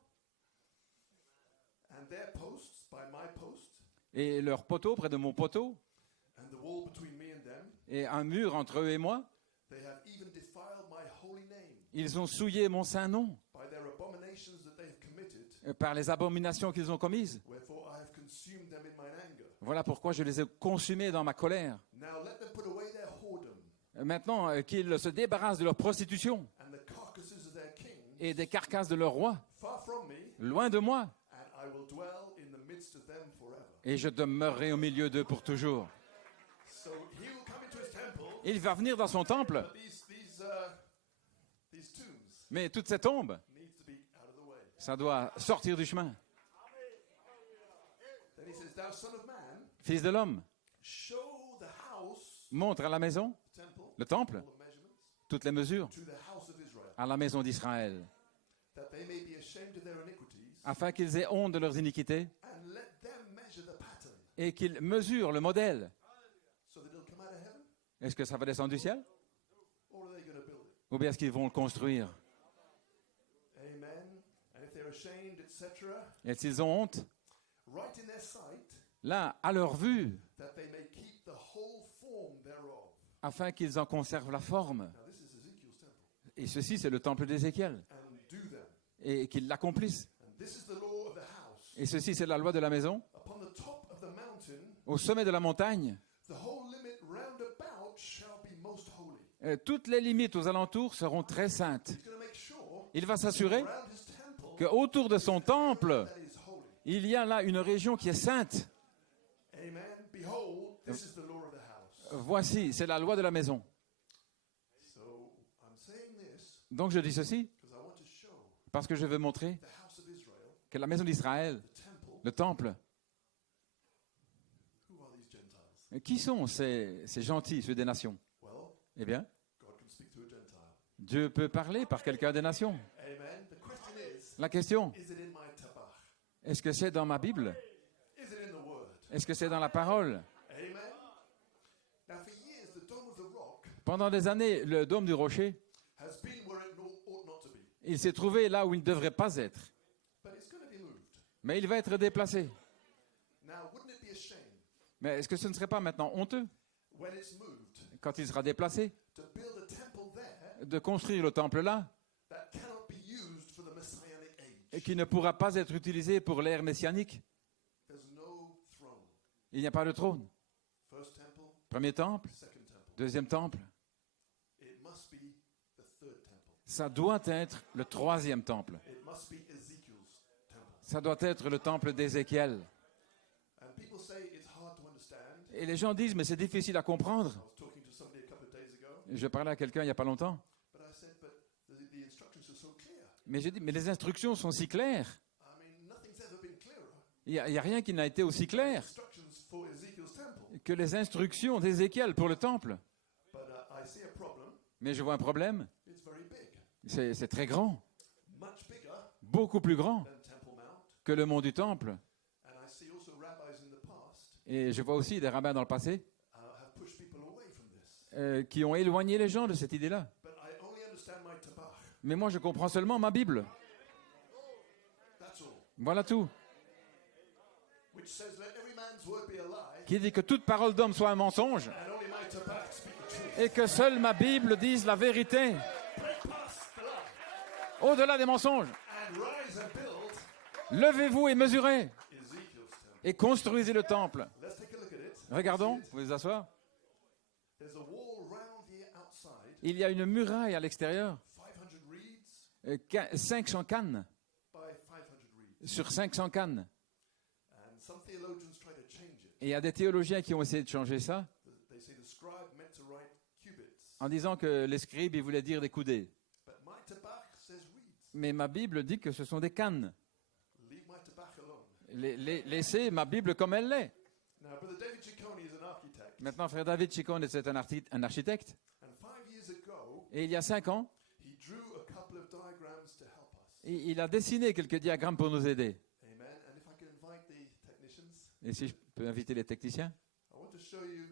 And their posts by my post, Et leur poteau près de mon poteau, and the wall between me and them, et un mur entre eux et moi, they have even defiled my holy name ils ont souillé mon saint nom by their abominations that they have committed. par les abominations qu'ils ont commises. Wherefore I have consumed them in mine anger. Voilà pourquoi je les ai consumés dans ma colère. Now let them put away their whoredom Maintenant, qu'ils se débarrassent de leur prostitution and the carcasses of their kings et des carcasses de leur roi, far from me, loin de moi, and I will dwell in the midst of them forever. et je demeurerai au milieu d'eux pour toujours. So he will come into his temple, Il va venir dans son temple, but these tombs mais toutes ces tombes, needs to be out of the way. ça doit sortir du chemin. Then he says, Thou son of man, Fils de l'homme, show the house, montre à la maison, temple, le temple, all the measurements, toutes les mesures, to the house of Israel, à la maison d'Israël, that they may be ashamed of their iniquities, afin qu'ils aient honte de leurs iniquités and let them measure the pattern, et qu'ils mesurent le modèle. so that it'll come out of heaven, Est-ce que ça va descendre du ciel? or are they going to build it? Ou bien est-ce qu'ils vont le construire? Amen. And if they're ashamed, etc., Et s'ils ont honte, write in their sight, là, à leur vue, that they may keep the whole form thereof. afin qu'ils en conservent la forme. Now this is Ezekiel's temple. Et ceci, c'est le temple d'Ézéchiel. And do them. Et qu'ils l'accomplissent. And this is the law of the house. Et ceci, c'est la loi de la maison. Upon the top of the mountain, Au sommet de la montagne, the whole limit round about shall be most holy. toutes les limites aux alentours seront très saintes. He's going to make sure Il va s'assurer around his temple qu'autour de son temple, that is holy. il y a là une région qui est sainte. Amen. Behold, this is the law of the house. Voici, c'est la loi de la maison. So I'm saying this Donc je dis ceci because I want to show parce que je veux montrer the house of Israel, que la maison d'Israël, the temple. le temple, Who are these Gentiles? qui sont ces gentils, ceux des nations? Well, Eh bien, God can speak to a Gentile. Dieu peut parler par quelqu'un des nations. Amen. The question is La question, it in my tabach? est-ce que c'est dans ma Bible? Is it in the Word? Est-ce que c'est dans la parole? Amen. Now, for years, the Dome of the Rock Pendant des années, le dôme du rocher, has been where it ought not to be. il s'est trouvé là où il ne devrait pas être. But it's going to be moved. Mais il va être déplacé. Now, wouldn't it be a shame Mais est-ce que ce ne serait pas maintenant honteux, when it's moved, quand il sera déplacé, to build a temple there de construire le temple là, that cannot be used for the Messianic et age? qui ne pourra pas être utilisé pour l'ère messianique? There's no throne. Il n'y a pas de trône. First temple, Premier temple, second temple. deuxième temple. It must be the third temple. Ça doit être le troisième temple. It must be Ezekiel's temple. Ça doit être le temple d'Ézéchiel. And people say it's hard to understand. Et les gens disent, mais c'est difficile à comprendre. I was talking to somebody a couple of days ago, Je parlais à quelqu'un il n'y a pas longtemps. but I said, but the instructions are so clear. Mais j'ai dit, mais les instructions sont si claires. I mean, nothing's ever been clearer. Il n'y a rien qui n'a été aussi clair Instructions for Ezekiel's temple. que les instructions d'Ézéchiel pour le temple. But I see a problem. Mais je vois un problème, It's very big. c'est très grand, Much bigger beaucoup plus grand than Temple Mount. que le mont du temple. And I see also rabbis in the past Et je vois aussi des rabbins dans le passé have pushed people away from this. qui ont éloigné les gens de cette idée-là. But I only understand my tabach. Mais moi, je comprends seulement ma Bible. That's all. Voilà tout. Which says, let every man's word be a lie, Qui dit que toute parole d'homme soit un mensonge and only my tabach speak the truth. et que seule ma Bible dise la vérité, Break past the lie, au-delà des mensonges. and rise and build Levez-vous et mesurez Ezekiel's temple. et construisez le temple. Let's take a look at it. Regardons, See it? vous pouvez vous asseoir. There's a wall round here outside, Il y a une muraille à l'extérieur, 500 reeds 500 cannes, by 500 reeds. sur 500 cannes. And some theologians try to change it. Et il y a des théologiens qui ont essayé de changer ça They say the scribe meant to write cubits. en disant que les scribes, ils voulaient dire des coudées. But my tabach says reeds. Mais ma Bible dit que ce sont des cannes. Leave my tabach alone. Laissez ma Bible comme elle l'est. Now, Brother David Ciccone is an architect. Maintenant, frère David Ciccone, c'est un architecte. And 5 years ago, Et il y a 5 ans, he drew a couple of diagrams to help us. il a dessiné quelques diagrammes pour nous aider. Amen. And if I can invite the technicians, Et si je peux inviter les techniciens, I want to show you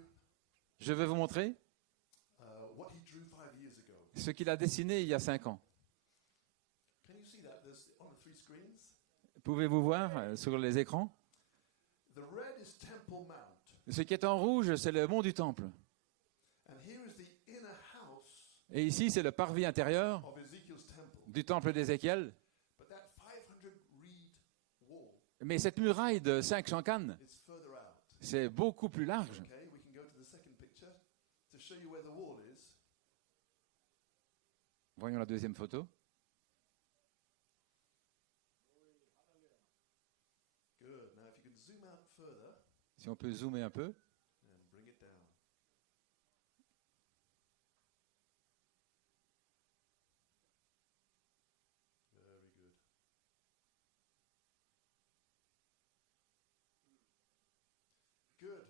je vais vous montrer what he drew 5 years ago. ce qu'il a dessiné il y a 5 ans. Can you see that? There's on the 3 screens. Pouvez-vous voir sur les écrans? The red is Temple Mount. Ce qui est en rouge, c'est le mont du temple. And here is the inner house Et ici, c'est le parvis intérieur of Ezekiel's temple. du temple d'Ézéchiel. But that 500 reed wall Mais cette muraille de 500 cannes, is further out. c'est beaucoup plus large. Okay, we can go to the second picture to show you where the wall is. Voyons la deuxième photo. Good. Now, if you can zoom out further Si on peut zoomer un peu. and bring it down. Very good. Good.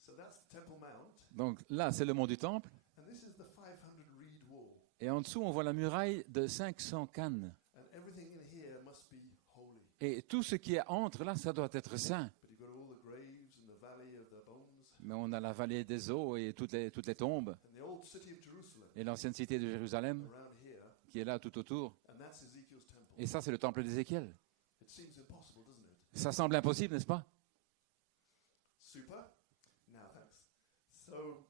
So that's the Temple Mount, Donc là, c'est le mont du temple. and this is the 500 reed wall. Et en dessous, on voit la muraille de 500 cannes. And everything in here must be holy. Et tout ce qui est entre là, ça doit être saint. But you've got all the graves and the valley of the bones. Mais on a la vallée des eaux et toutes les tombes. And the old city of Jerusalem Et l'ancienne cité de Jérusalem, around here. qui est là tout autour. And that's Ezekiel's temple. Et ça, c'est le temple d'Ézéchiel. It seems impossible, doesn't it? Ça semble impossible, n'est-ce pas? Super. Now, thanks. So,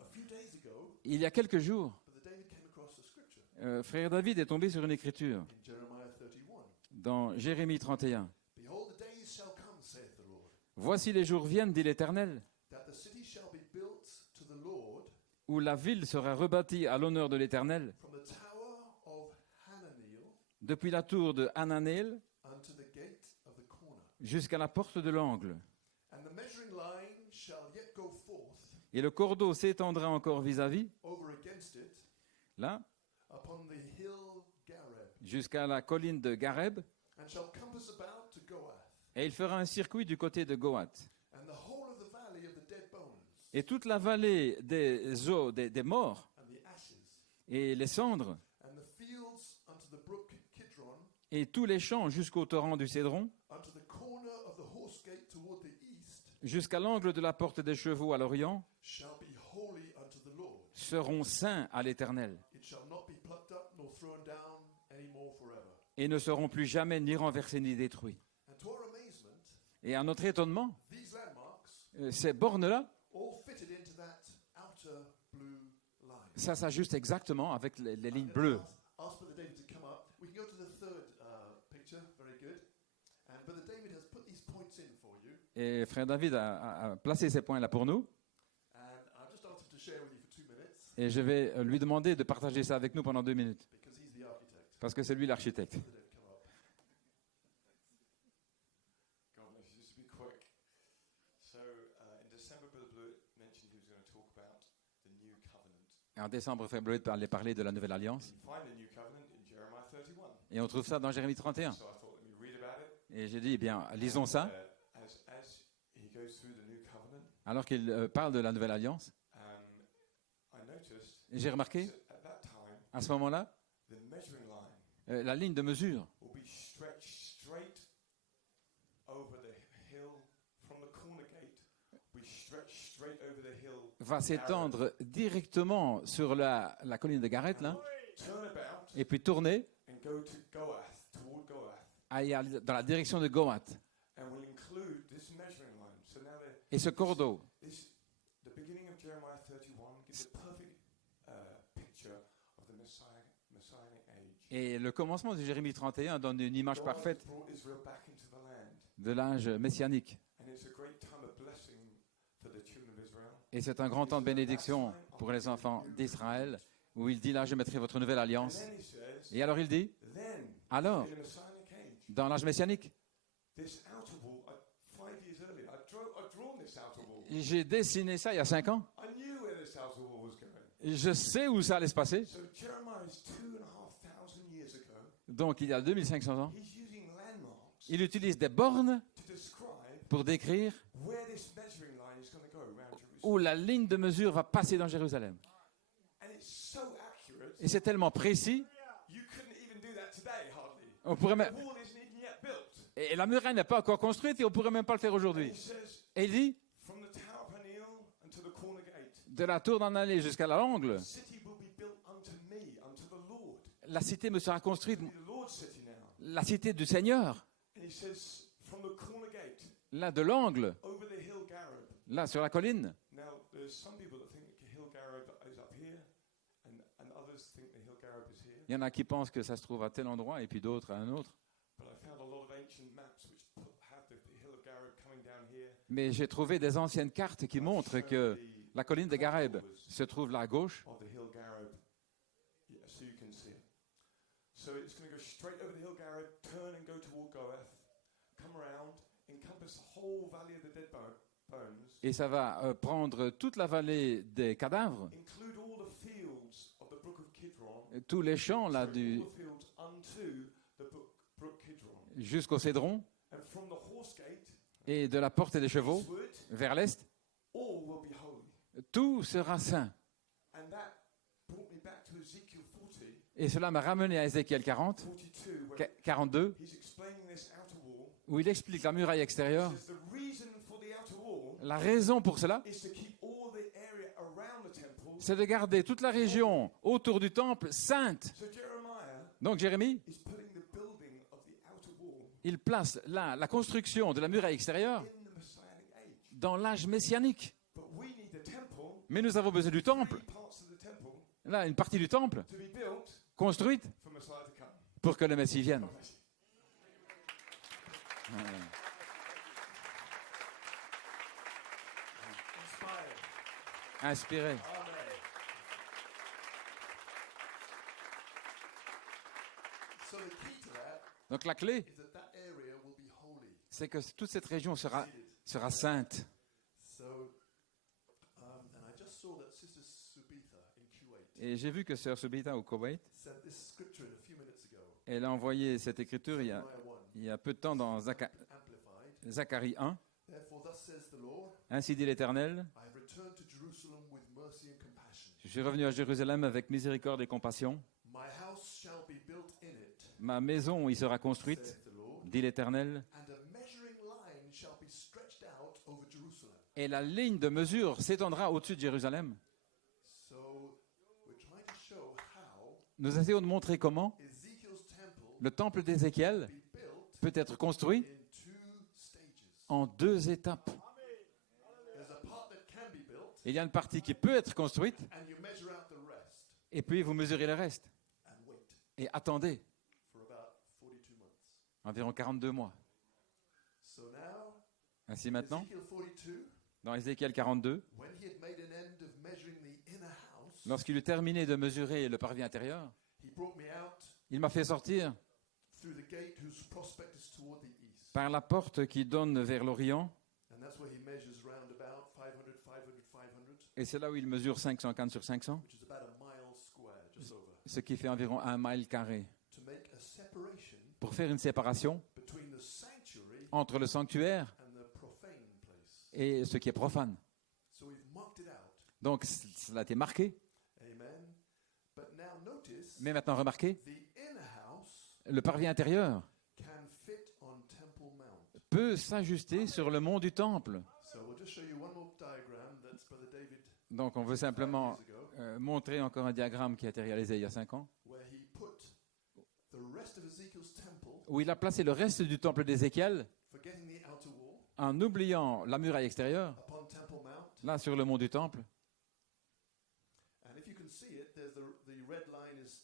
a few days ago, Il y a quelques jours, Brother David came across a scripture frère David est tombé sur une écriture in Jeremiah 31. dans Jérémie 31. Behold, the days shall come, saith the Lord, Voici les jours viennent, dit l'Éternel, that the city shall be built to the Lord où la ville sera rebâtie à l'honneur de l'Éternel, from the tower of Hananeel depuis la tour de Hananel unto the gate of the corner. jusqu'à la porte de l'angle. And the measuring line shall yet go forth Et le cordeau s'étendra encore vis-à-vis, over against it là, upon the hill Gareb, jusqu'à la colline de Gareb, and shall compass about to Goath, et il fera un circuit du côté de Goath. and the whole of the valley of the dead bones Et toute la vallée des eaux, des morts, and the ashes, et les cendres, and the fields unto the brook Kidron, et tous les champs jusqu'au torrent du Cédron, unto the corner of the horse gate toward the east, jusqu'à l'angle de la porte des chevaux à l'Orient, shall be holy unto the Lord. seront saints à l'Éternel, It shall not be plucked up nor thrown down any more forever. et ne seront plus jamais ni renversés ni détruits. And to our amazement, Et à notre étonnement, these landmarks ces bornes-là, all fitted into that outer blue line. ça s'ajuste exactement avec les I'm lignes gonna bleues. Ask Brother David to come up. We can go to the third picture. Very good. And Brother David has put these points in for you. Et frère David a placé ces points-là pour nous. And I've just asked him to share with you for 2 minutes Et je vais lui demander de partager ça avec nous pendant 2 minutes, because he's the architect. parce que c'est lui l'architecte. Brother David, come up. God bless you. Just to be quick. So, in December, Brother Blewett mentioned he was going to talk about the new covenant. En décembre, frère Bleuet allait parler de la nouvelle alliance. You find the new covenant in Jeremiah 31. Et on trouve ça dans Jérémie 31. So I thought, let me read about it. Et j'ai dit, eh bien, lisons ça. As he goes through the new covenant, Alors qu'il parle de la nouvelle alliance, I noticed et j'ai remarqué, at that time, à ce moment-là, the measuring line la ligne de mesure will be stretched straight over the hill from the corner gate. We stretch straight over the hill. va s'étendre directement sur la colline de Gareth, là, Turn about et puis tourner and go to Goath, toward Goath. dans la direction de Goath. And we'll include this measuring line. So now Et ce cordeau, the beginning of Jeremiah 31 gives a perfect picture of the Messianic age. et le commencement de Jérémie 31 donne une image God parfaite brought Israel back into the land. de l'âge messianique. And it's a great time of blessing for the children of Israel. Et c'est un grand temps de bénédiction pour les enfants d'Israël, où il dit, là, je mettrai votre nouvelle And alliance. then he says, Et alors il dit, then, alors, in the Messianic age, dans l'âge messianique, this outer wall, 5 years earlier, I'd drawn this outer wall. j'ai dessiné ça il y a 5 ans. I knew where this outer wall was going. Je sais où ça allait se passer. So Jeremiah is 2,500 years ago. Donc, il y a 2500 ans, He's using landmarks il utilise des bornes to describe pour décrire where this measuring line is going to go around Jerusalem. où la ligne de mesure va passer dans Jérusalem. And it's so accurate, Et c'est tellement précis, you couldn't even do that today, hardly. on pourrait The même... wall isn't even yet built. Et la muraille n'est pas encore construite et on ne pourrait même pas le faire And aujourd'hui. he says, Et il dit, from the Tower of Peniel unto the corner gate, de la tour d'en aller jusqu'à l'angle, the city will be built unto me, unto the Lord. la cité me sera construite, It'll be the Lord's city now. la cité du Seigneur. And he says, from the corner gate, Là, de l'angle, over the hill Gareb. là, sur la colline. Now, there's some people that think the hill Gareb is up here, and others think the hill Gareb is here. Il y en a qui pensent que ça se trouve à tel endroit et puis d'autres à un autre. But I found a lot of ancient maps which have the hill of Gareb coming down here. Mais j'ai trouvé des anciennes cartes qui montrent que la colline de Gareb se trouve là à gauche. Of the hill Gareb, yeah, so you can see it. So it's going to go straight over the hill Gareb, turn and go toward Goath, come around, encompass the whole valley of the dead bones, Et ça va prendre toute la vallée des cadavres, include all the fields of the brook of Kidron, tous les champs là sorry, du all the fields unto the brook Kidron, jusqu'au Cédron and from the horse gate et de la porte des chevaux eastward, vers l'est, all will be holy. tout sera saint. And that brought me back to Ezekiel 40, Et cela m'a ramené à Ézéchiel 40, 42, where 42, he's explaining this outer wall. où il explique la muraille He extérieure. says the reason for the outer wall La raison pour cela, is to keep all the area around the temple. c'est de garder toute la région autour du temple sainte. So Jeremiah Donc Jérémie, is putting the building of the outer wall il place la construction de la muraille extérieure in the Messianic age. dans l'âge messianique. But we need the temple, Mais nous avons besoin du temple, 3 parts of the temple, là, une partie du temple, to be built construite for Messiah to come. pour que le Messie vienne. God bless you. Inspired. Inspiré. Amen. So the key to that Donc la clé, is that that area will be holy. c'est que toute cette région sera sainte. So, and I just saw that Sister Subitha in Kuwait Et j'ai vu que Sœur Subita au Koweït, sent this scripture in a few minutes ago. elle a envoyé cette écriture il y Nehemiah 1, a peu de temps dans amplified. Zacharie 1. Therefore, thus says the Lord, Ainsi dit l'Éternel, I have returned to Jerusalem with mercy and compassion. je suis revenu à Jérusalem avec miséricorde et compassion. My house shall be built in it, Ma maison y sera construite, saith the Lord, dit l'Éternel, and a measuring line shall be stretched out over Jerusalem. et la ligne de mesure s'étendra au-dessus de Jérusalem. So, we're trying to show how Nous essayons de montrer comment Ezekiel's temple le temple d'Ézéchiel be built peut être construit in 2 stages. en 2 étapes. There's a part that can be built, Il y a une partie qui peut être construite, and you measure out the rest, et puis vous mesurez le reste. and wait Et attendez, for about 42 months. environ 42 mois. So now, Ainsi maintenant, Ezekiel 42, dans Ézéchiel 42, when he had made an end of measuring the inner house, lorsqu'il eut terminé de mesurer le parvis intérieur, he brought me out il m'a fait sortir through the gate whose prospect is toward the east. par la porte qui donne vers l'Orient, And that's where he measures round about 500, 500, et c'est là où il mesure 550 sur 500, which is about a mile square, just over, ce qui fait environ 1 mile carré, to make a separation pour faire une séparation between the sanctuary entre le sanctuaire and the profane place. et ce qui est profane. So we've marked it out. Donc cela a été marqué, Amen. But now notice mais maintenant remarquez, the inner house le parvis intérieur can fit on Temple Mount. peut s'ajuster sur le mont du temple. So we'll just show you one more diagram. That's Brother David Donc on veut 5 simplement years ago, montrer encore un diagramme qui a été réalisé il y a 5 ans, where he put the rest of Ezekiel's temple, où il a placé le reste du temple d'Ézéchiel forgetting the outer wall, en oubliant la muraille extérieure, upon Temple Mount. là sur le mont du temple. And if you can see it, there's the red line is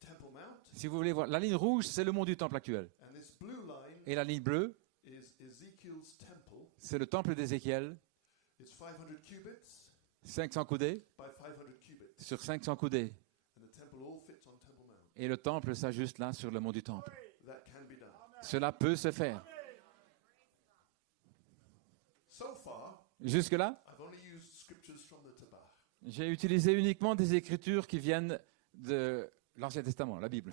Temple Mount, Si vous voulez voir, la ligne rouge, c'est le mont du temple actuel. and this blue line Et la ligne bleue, is Ezekiel's temple. c'est le temple d'Ézéchiel, It's 500 cubits 500 coudées by 500 cubits, sur 500 coudées. and the temple all fits on Temple Mount. Et le temple s'ajuste là sur le mont du temple. That can be done. Cela peut se faire. So far, Jusque-là, I've only used scriptures from the Tabach. j'ai utilisé uniquement des écritures qui viennent de l'Ancien Testament, la Bible.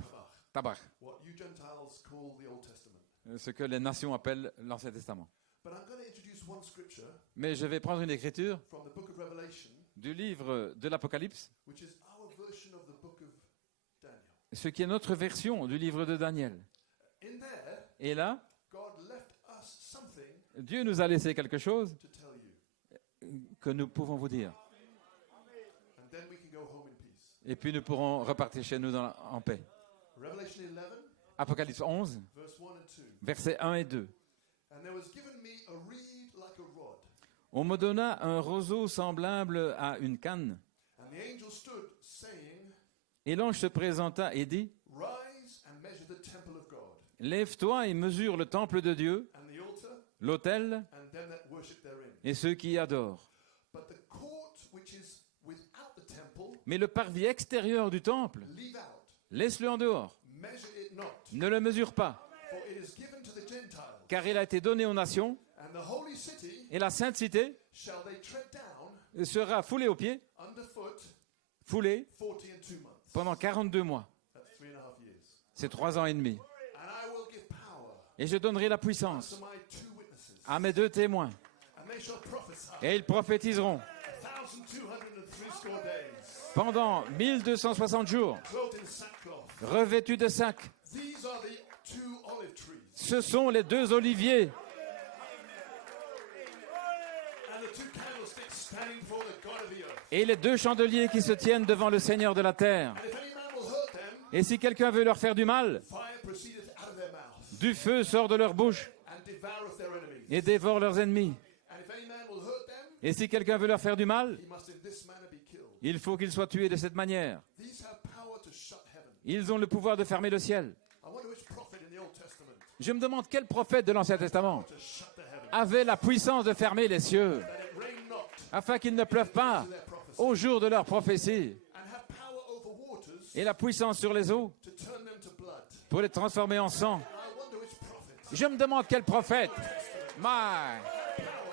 Tabach, Tabar, what you Gentiles call the Old Testament. ce que les nations appellent l'Ancien Testament. But I'm going to introduce one scripture Mais je vais prendre une écriture from the book of Revelation, du livre de l'Apocalypse, which is our version of the book of Daniel. ce qui est notre version du livre de Daniel. In there, Et là, God left us something Dieu nous a laissé quelque chose to tell you. que nous pouvons vous dire. And then we can go home in peace. Et puis nous pourrons repartir chez nous en paix. Revelation 11, Apocalypse 11, verse 1 and 2. versets 1 et 2. And there was given me a reed like a rod. On me donna un roseau semblable à une canne. And the angel stood, saying, Et l'ange se présenta et dit, Rise and measure the temple of God, lève-toi et mesure le temple de Dieu, and the altar, l'autel and them that worship therein. et ceux qui y adorent. But the court which is without the temple, Mais le parvis extérieur du temple, leave out. laisse-le en dehors. Measure it not. Ne le mesure pas, For it is given to the Gentiles. car il a été donné aux nations, And the holy city et la sainte cité shall they tread down sera foulée aux pieds, underfoot foulée 42 months. pendant 42 mois. That's 3.5 years. C'est 3 ans et demi. And I will give power Et je donnerai la puissance to my 2 witnesses. à mes 2 témoins, And they shall prophesy et ils prophétiseront 1,203 days, pendant 1260 jours, clothed in sackcloth. revêtus de sac. These are the 2 olive trees. Ce sont les 2 oliviers And the 2 candlesticks standing before the God of the earth. et les 2 chandeliers qui se tiennent devant le Seigneur de la terre. And if any man will hurt them, Et si quelqu'un veut leur faire du mal, fire proceedeth out of their mouth, du feu sort de leur bouche and devoureth their enemies. et dévore leurs ennemis. And if any man will hurt them, Et si quelqu'un veut leur faire du mal, he must in this manner be killed. il faut qu'ils soient tués de cette manière. These have power to shut heaven. Ils ont le pouvoir de fermer le ciel. I wonder which prophet in the Old Testament Je me demande quel prophète de l'Ancien Testament to shut the heaven, avait la puissance de fermer les cieux that it rain not, afin qu'il ne pleuve pas to their prophecy, au jour de leur prophétie and have power over waters et la puissance sur les eaux to turn them to blood. pour les transformer en sang. I wonder which prophet Je me demande quel prophète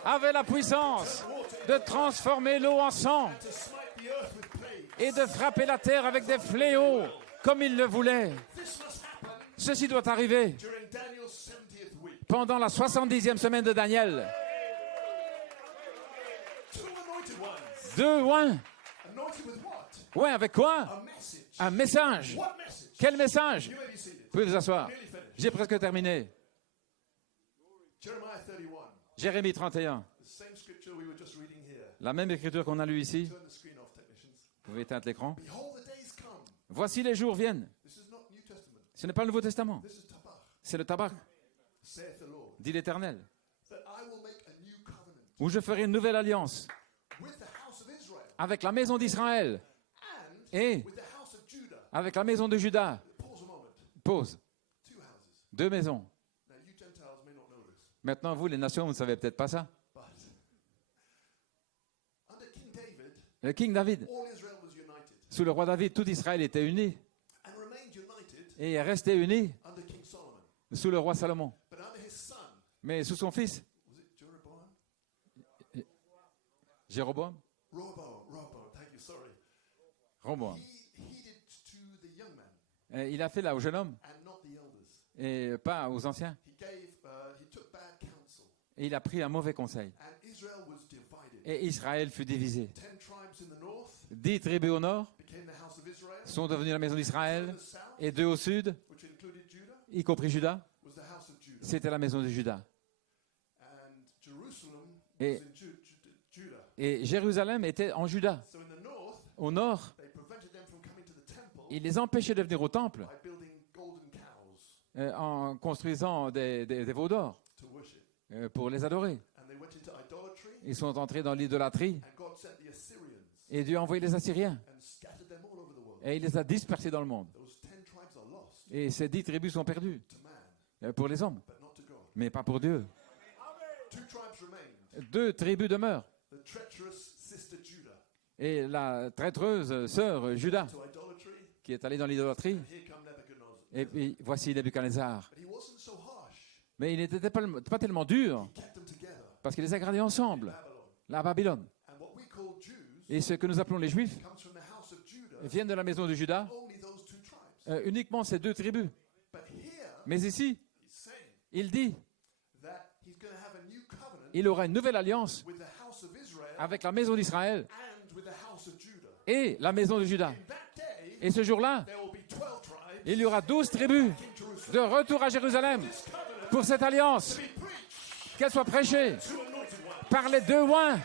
avait la puissance de transformer l'eau en sang to smite the earth with plagues. et de frapper la terre avec des fléaux comme il le voulait. This must happen Ceci doit arriver during Daniel's 70th week. pendant la 70e semaine de Daniel. 2 oins. Anointed with what? Ouais, avec quoi? A message. Un message. What message? Quel message? You may be seated. Vous pouvez vous asseoir. Nearly finished. J'ai presque terminé. Jeremiah 31. Jérémie 31. The same scripture we were just reading here. La même écriture qu'on a lue ici. Turn the screen off, technicians. Vous pouvez éteindre l'écran. Behold, the days come. Voici les jours viennent. This is not New Testament. Ce n'est pas le Nouveau Testament. This is Tabach, C'est le tabac, saith the Lord. dit l'Éternel. That I will make a new covenant Où je ferai une nouvelle alliance with the house of Israel avec la maison d'Israël and et with the house of Judah. avec la maison de Juda. Pause a moment. Pause. 2 houses. 2 maisons. Now, you Gentiles may not know this, Maintenant, vous, les nations, vous ne savez peut-être pas ça. but under King David, Le King David, all Israel was united sous le roi David, tout Israël était uni and remained united et est resté uni under King Solomon. sous le roi Salomon. But under his son, Mais sous son fils, was it Jeroboam? Jéroboam, Rehoboam, thank you, sorry. Roboam, He did to the young man il a fait là au jeune homme and not the elders. et pas aux anciens. He took bad counsel. Et il a pris un mauvais conseil. And Israel was divided. Et Israël fut divisé. 10 tribes in the north 10 tribus au nord became the house of Israel. sont devenues la maison 2 in d'Israël the south, et 2 au sud, which included Judah, y compris Juda, was the house of Judah. c'était la maison de Juda. And Jerusalem Et- was in Judah. Et Jérusalem était en Juda. So in the north, Au nord, they prevented them from coming to the temple il les empêchait de venir au temple by building golden cows en construisant des veaux d'or to worship. pour les adorer. And they went into idolatry, Ils sont entrés dans l'idolâtrie and God sent the Assyrians et Dieu a envoyé les Assyriens and scattered them all over the world. et il les a dispersés dans le monde. Those 10 tribes are lost Et ces 10 tribus sont perdues to man, pour les hommes, but not to God. mais pas pour Dieu. 2 tribes remained. 2 tribus demeurent The treacherous sister Judah et la traîtreuse sœur Juda to idolatry. qui est allée dans l'idolâtrie. Here come Nebuchadnezzar. Et puis voici Nebuchadnezzar. But he wasn't so harsh. Mais il n'était pas tellement dur He kept them together. parce qu'il les a gardés ensemble, Babylon. la Babylone. And what we call Jews Et ce que nous appelons les Juifs comes from the house of Judah. viennent de la maison de Juda, Only those 2 tribes. uniquement ces 2 tribus. But here, Mais ici, he's saying il dit, that he's going to have a new covenant il aura une nouvelle alliance with the house of Israel avec la maison d'Israël and with the house of Judah. et la maison de Juda. In that day, Et ce jour-là, there will be 12 tribes il y aura 12 tribus in Jerusalem. de retour à Jérusalem This covenant pour cette alliance, be preached qu'elle soit prêchée to anointed ones. par les 2 oins. Amen.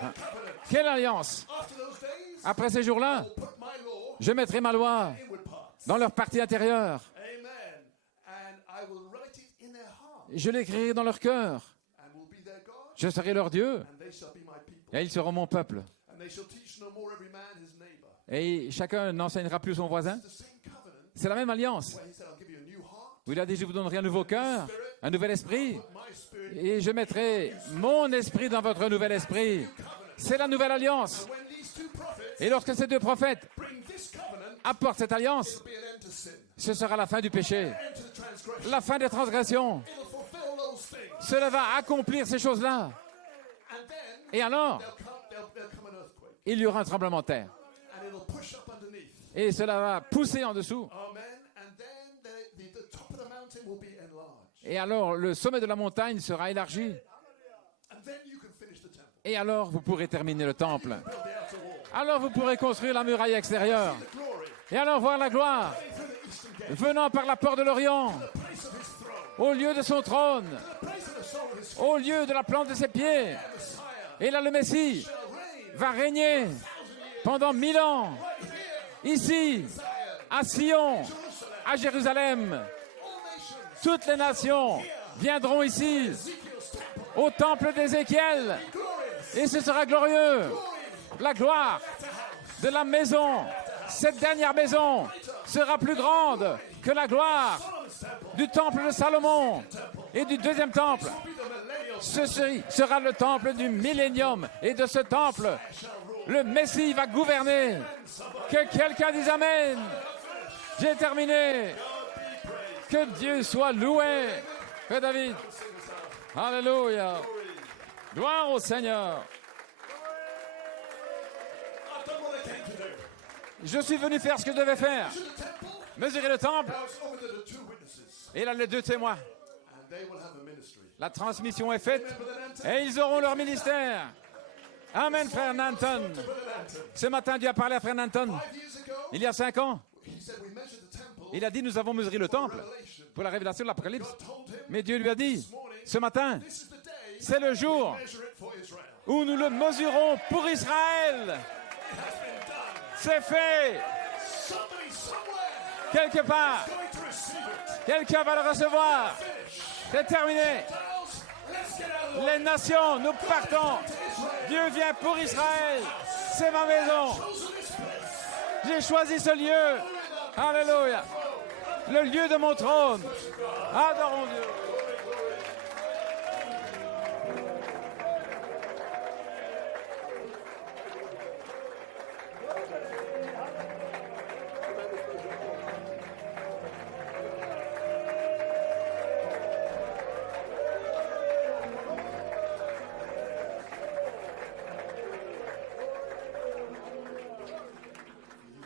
What covenant? Quelle alliance? After those days, Après ces jours-là, I'll put my law je mettrai ma loi in inward parts. dans leur partie intérieure. Amen. And I will write it in their heart Je l'écrirai dans leur cœur. and will be their God, Je serai leur Dieu and they shall be my people. et ils seront mon peuple. And they shall teach no more every man his neighbor. Et chacun n'enseignera plus son voisin. It's the same covenant C'est la même alliance where he said, I'll give you a new heart, où il a dit, je vous donnerai un nouveau cœur, un nouvel esprit, put my spirit. et je mettrai mon esprit dans votre nouvel esprit. C'est la nouvelle alliance. When these 2 prophets Et lorsque ces 2 prophètes bring this covenant, apportent cette alliance, it'll be an end to sin, ce sera la fin du péché, end to the transgression. la fin des transgressions. It'll fulfill those things. Cela va accomplir ces choses-là. And then Et alors, there'll come an earthquake. il y aura un tremblement de terre. And it'll push up underneath. Et cela va pousser en dessous. Amen. And then the top of the mountain will be enlarged. Et alors, le sommet de la montagne sera élargi. And then you can finish the temple. Et alors, vous pourrez terminer le temple. Build the outer wall. Alors, vous pourrez construire la muraille extérieure. The glory. Et alors, voir la gloire Through the eastern gate. venant par la porte de l'Orient, The place of his throne. au lieu de son trône, The place of the sole of his feet. au lieu de la plante de ses pieds. Messiah Et là, le Messie shall reign va régner pendant 1000 ans, ici, à Sion, à Jérusalem. all nations. Toutes les nations viendront ici, Ezekiel's temple. au temple d'Ézéchiel, Glorious. et ce sera glorieux. La gloire de la maison, cette dernière maison, sera plus grande que la gloire du temple de Salomon et du 2e temple. Be the millennial Ceci sera le temple du millénium, et de ce temple, le Messie va gouverner. Que quelqu'un dise Amen. J'ai terminé. Que Dieu soit loué. Que David. Alléluia. Gloire au Seigneur. I've done what I came to do. Je suis venu faire ce que je devais faire. To the temple. Mesurer le temple. Now it's over to the 2 witnesses. Et là, les 2 témoins. And they will have a ministry. La transmission est faite. Remember the name? Et ils auront leur ministère. Amen, frère Nanton. Ce matin, Dieu a parlé à frère Nanton. 5 years ago, Il y a 5 ans, he said we measured the temple. il a dit, nous avons mesuré le temple Revelation. pour la révélation de l'Apocalypse. God told him Mais Dieu lui a dit, this morning, ce matin, this is the day c'est le jour we measure it for Israel. où nous le mesurons pour Israël. It has been done. C'est fait. Somebody somewhere Quelque part, is going to receive it. quelqu'un va le recevoir. Finish. C'est terminé. Gentiles, let's get out of the way. Les nations, nous partons. Dieu vient pour Israël. C'est ma maison. Chosen this place. J'ai choisi ce lieu. Alléluia. Le lieu de mon trône. Adorons Dieu.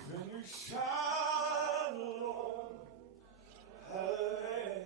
Venu Shalom Aleichem.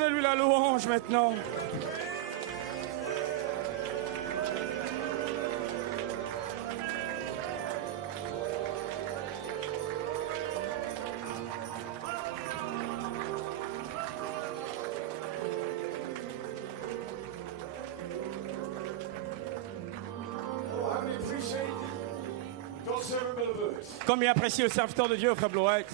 Donnez-lui la louange maintenant. Oh, how many appreciate God's servant Brother Bert? Combien apprécie le serviteur de Dieu, frère Blouet?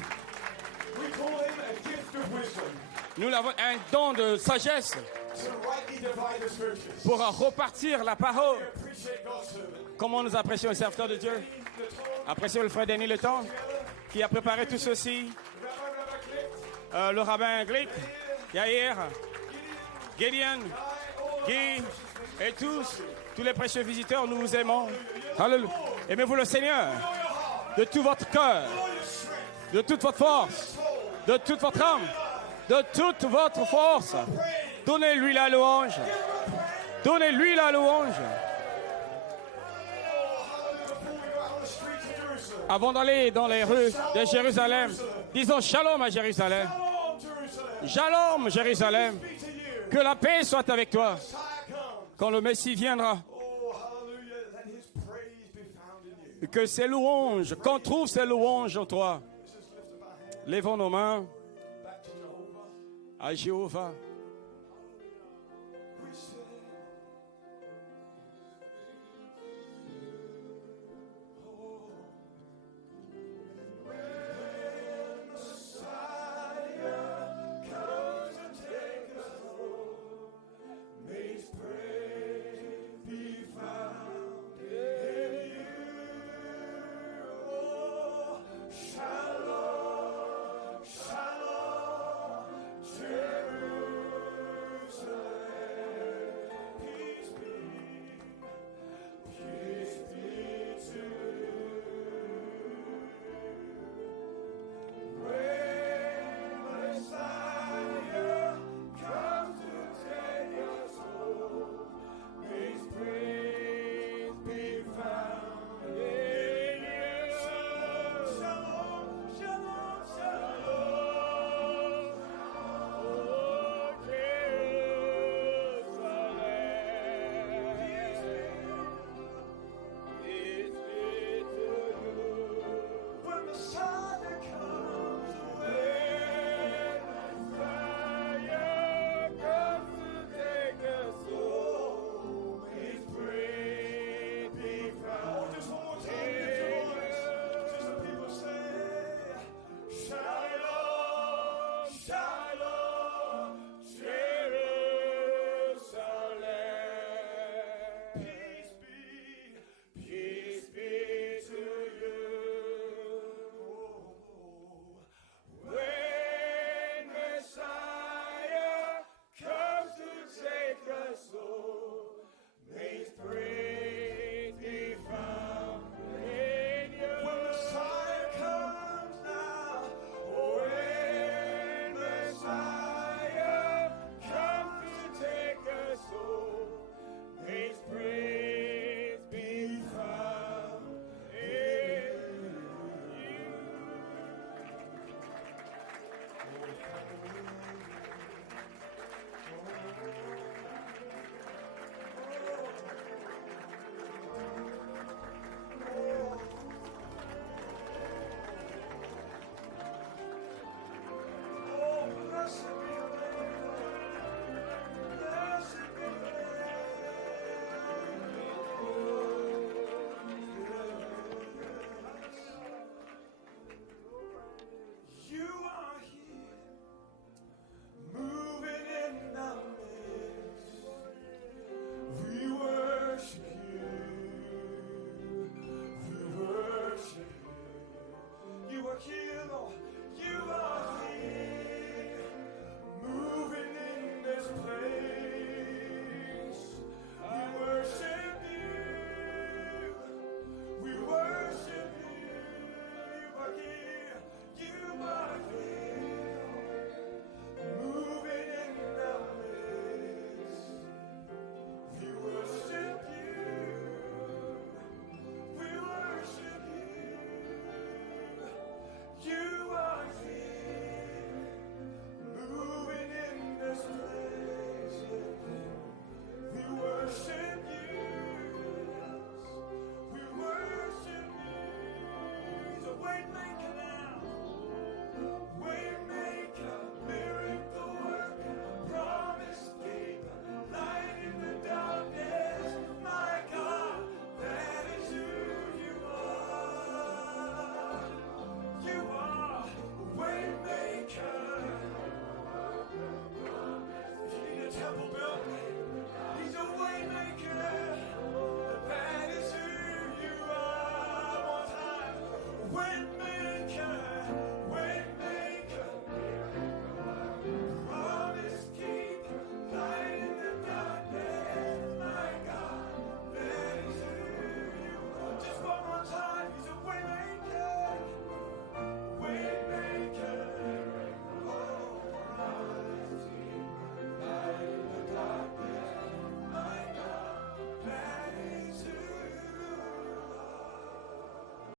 We call him a gift of wisdom Nous avons un don de sagesse to rightly divide the scriptures. pour repartir la parole. We appreciate God's servant. Comment nous apprécions le serviteur de Dieu? The Torah, Apprécions le frère Denis Le Temps qui a préparé tout ceci. Rabbi Glick, Le rabbin Glick, Yair, Gideon, Guy et tous les précieux visiteurs, nous vous aimons. Alléluia. Aimez-vous le Seigneur de tout votre cœur, de toute votre force, de toute votre âme, de toute votre force. Donnez-lui la louange. Donnez-lui la louange. Avant d'aller dans les rues de Jérusalem, disons shalom à Jérusalem. Shalom Jérusalem. Que la paix soit avec toi. Quand le Messie viendra, oh hallelujah, let his praise be found in you. que ses louanges, qu'on trouve ses louanges en toi. Let's just lift up our hands Lèvons nos mains back to Jehovah. à Jéhovah.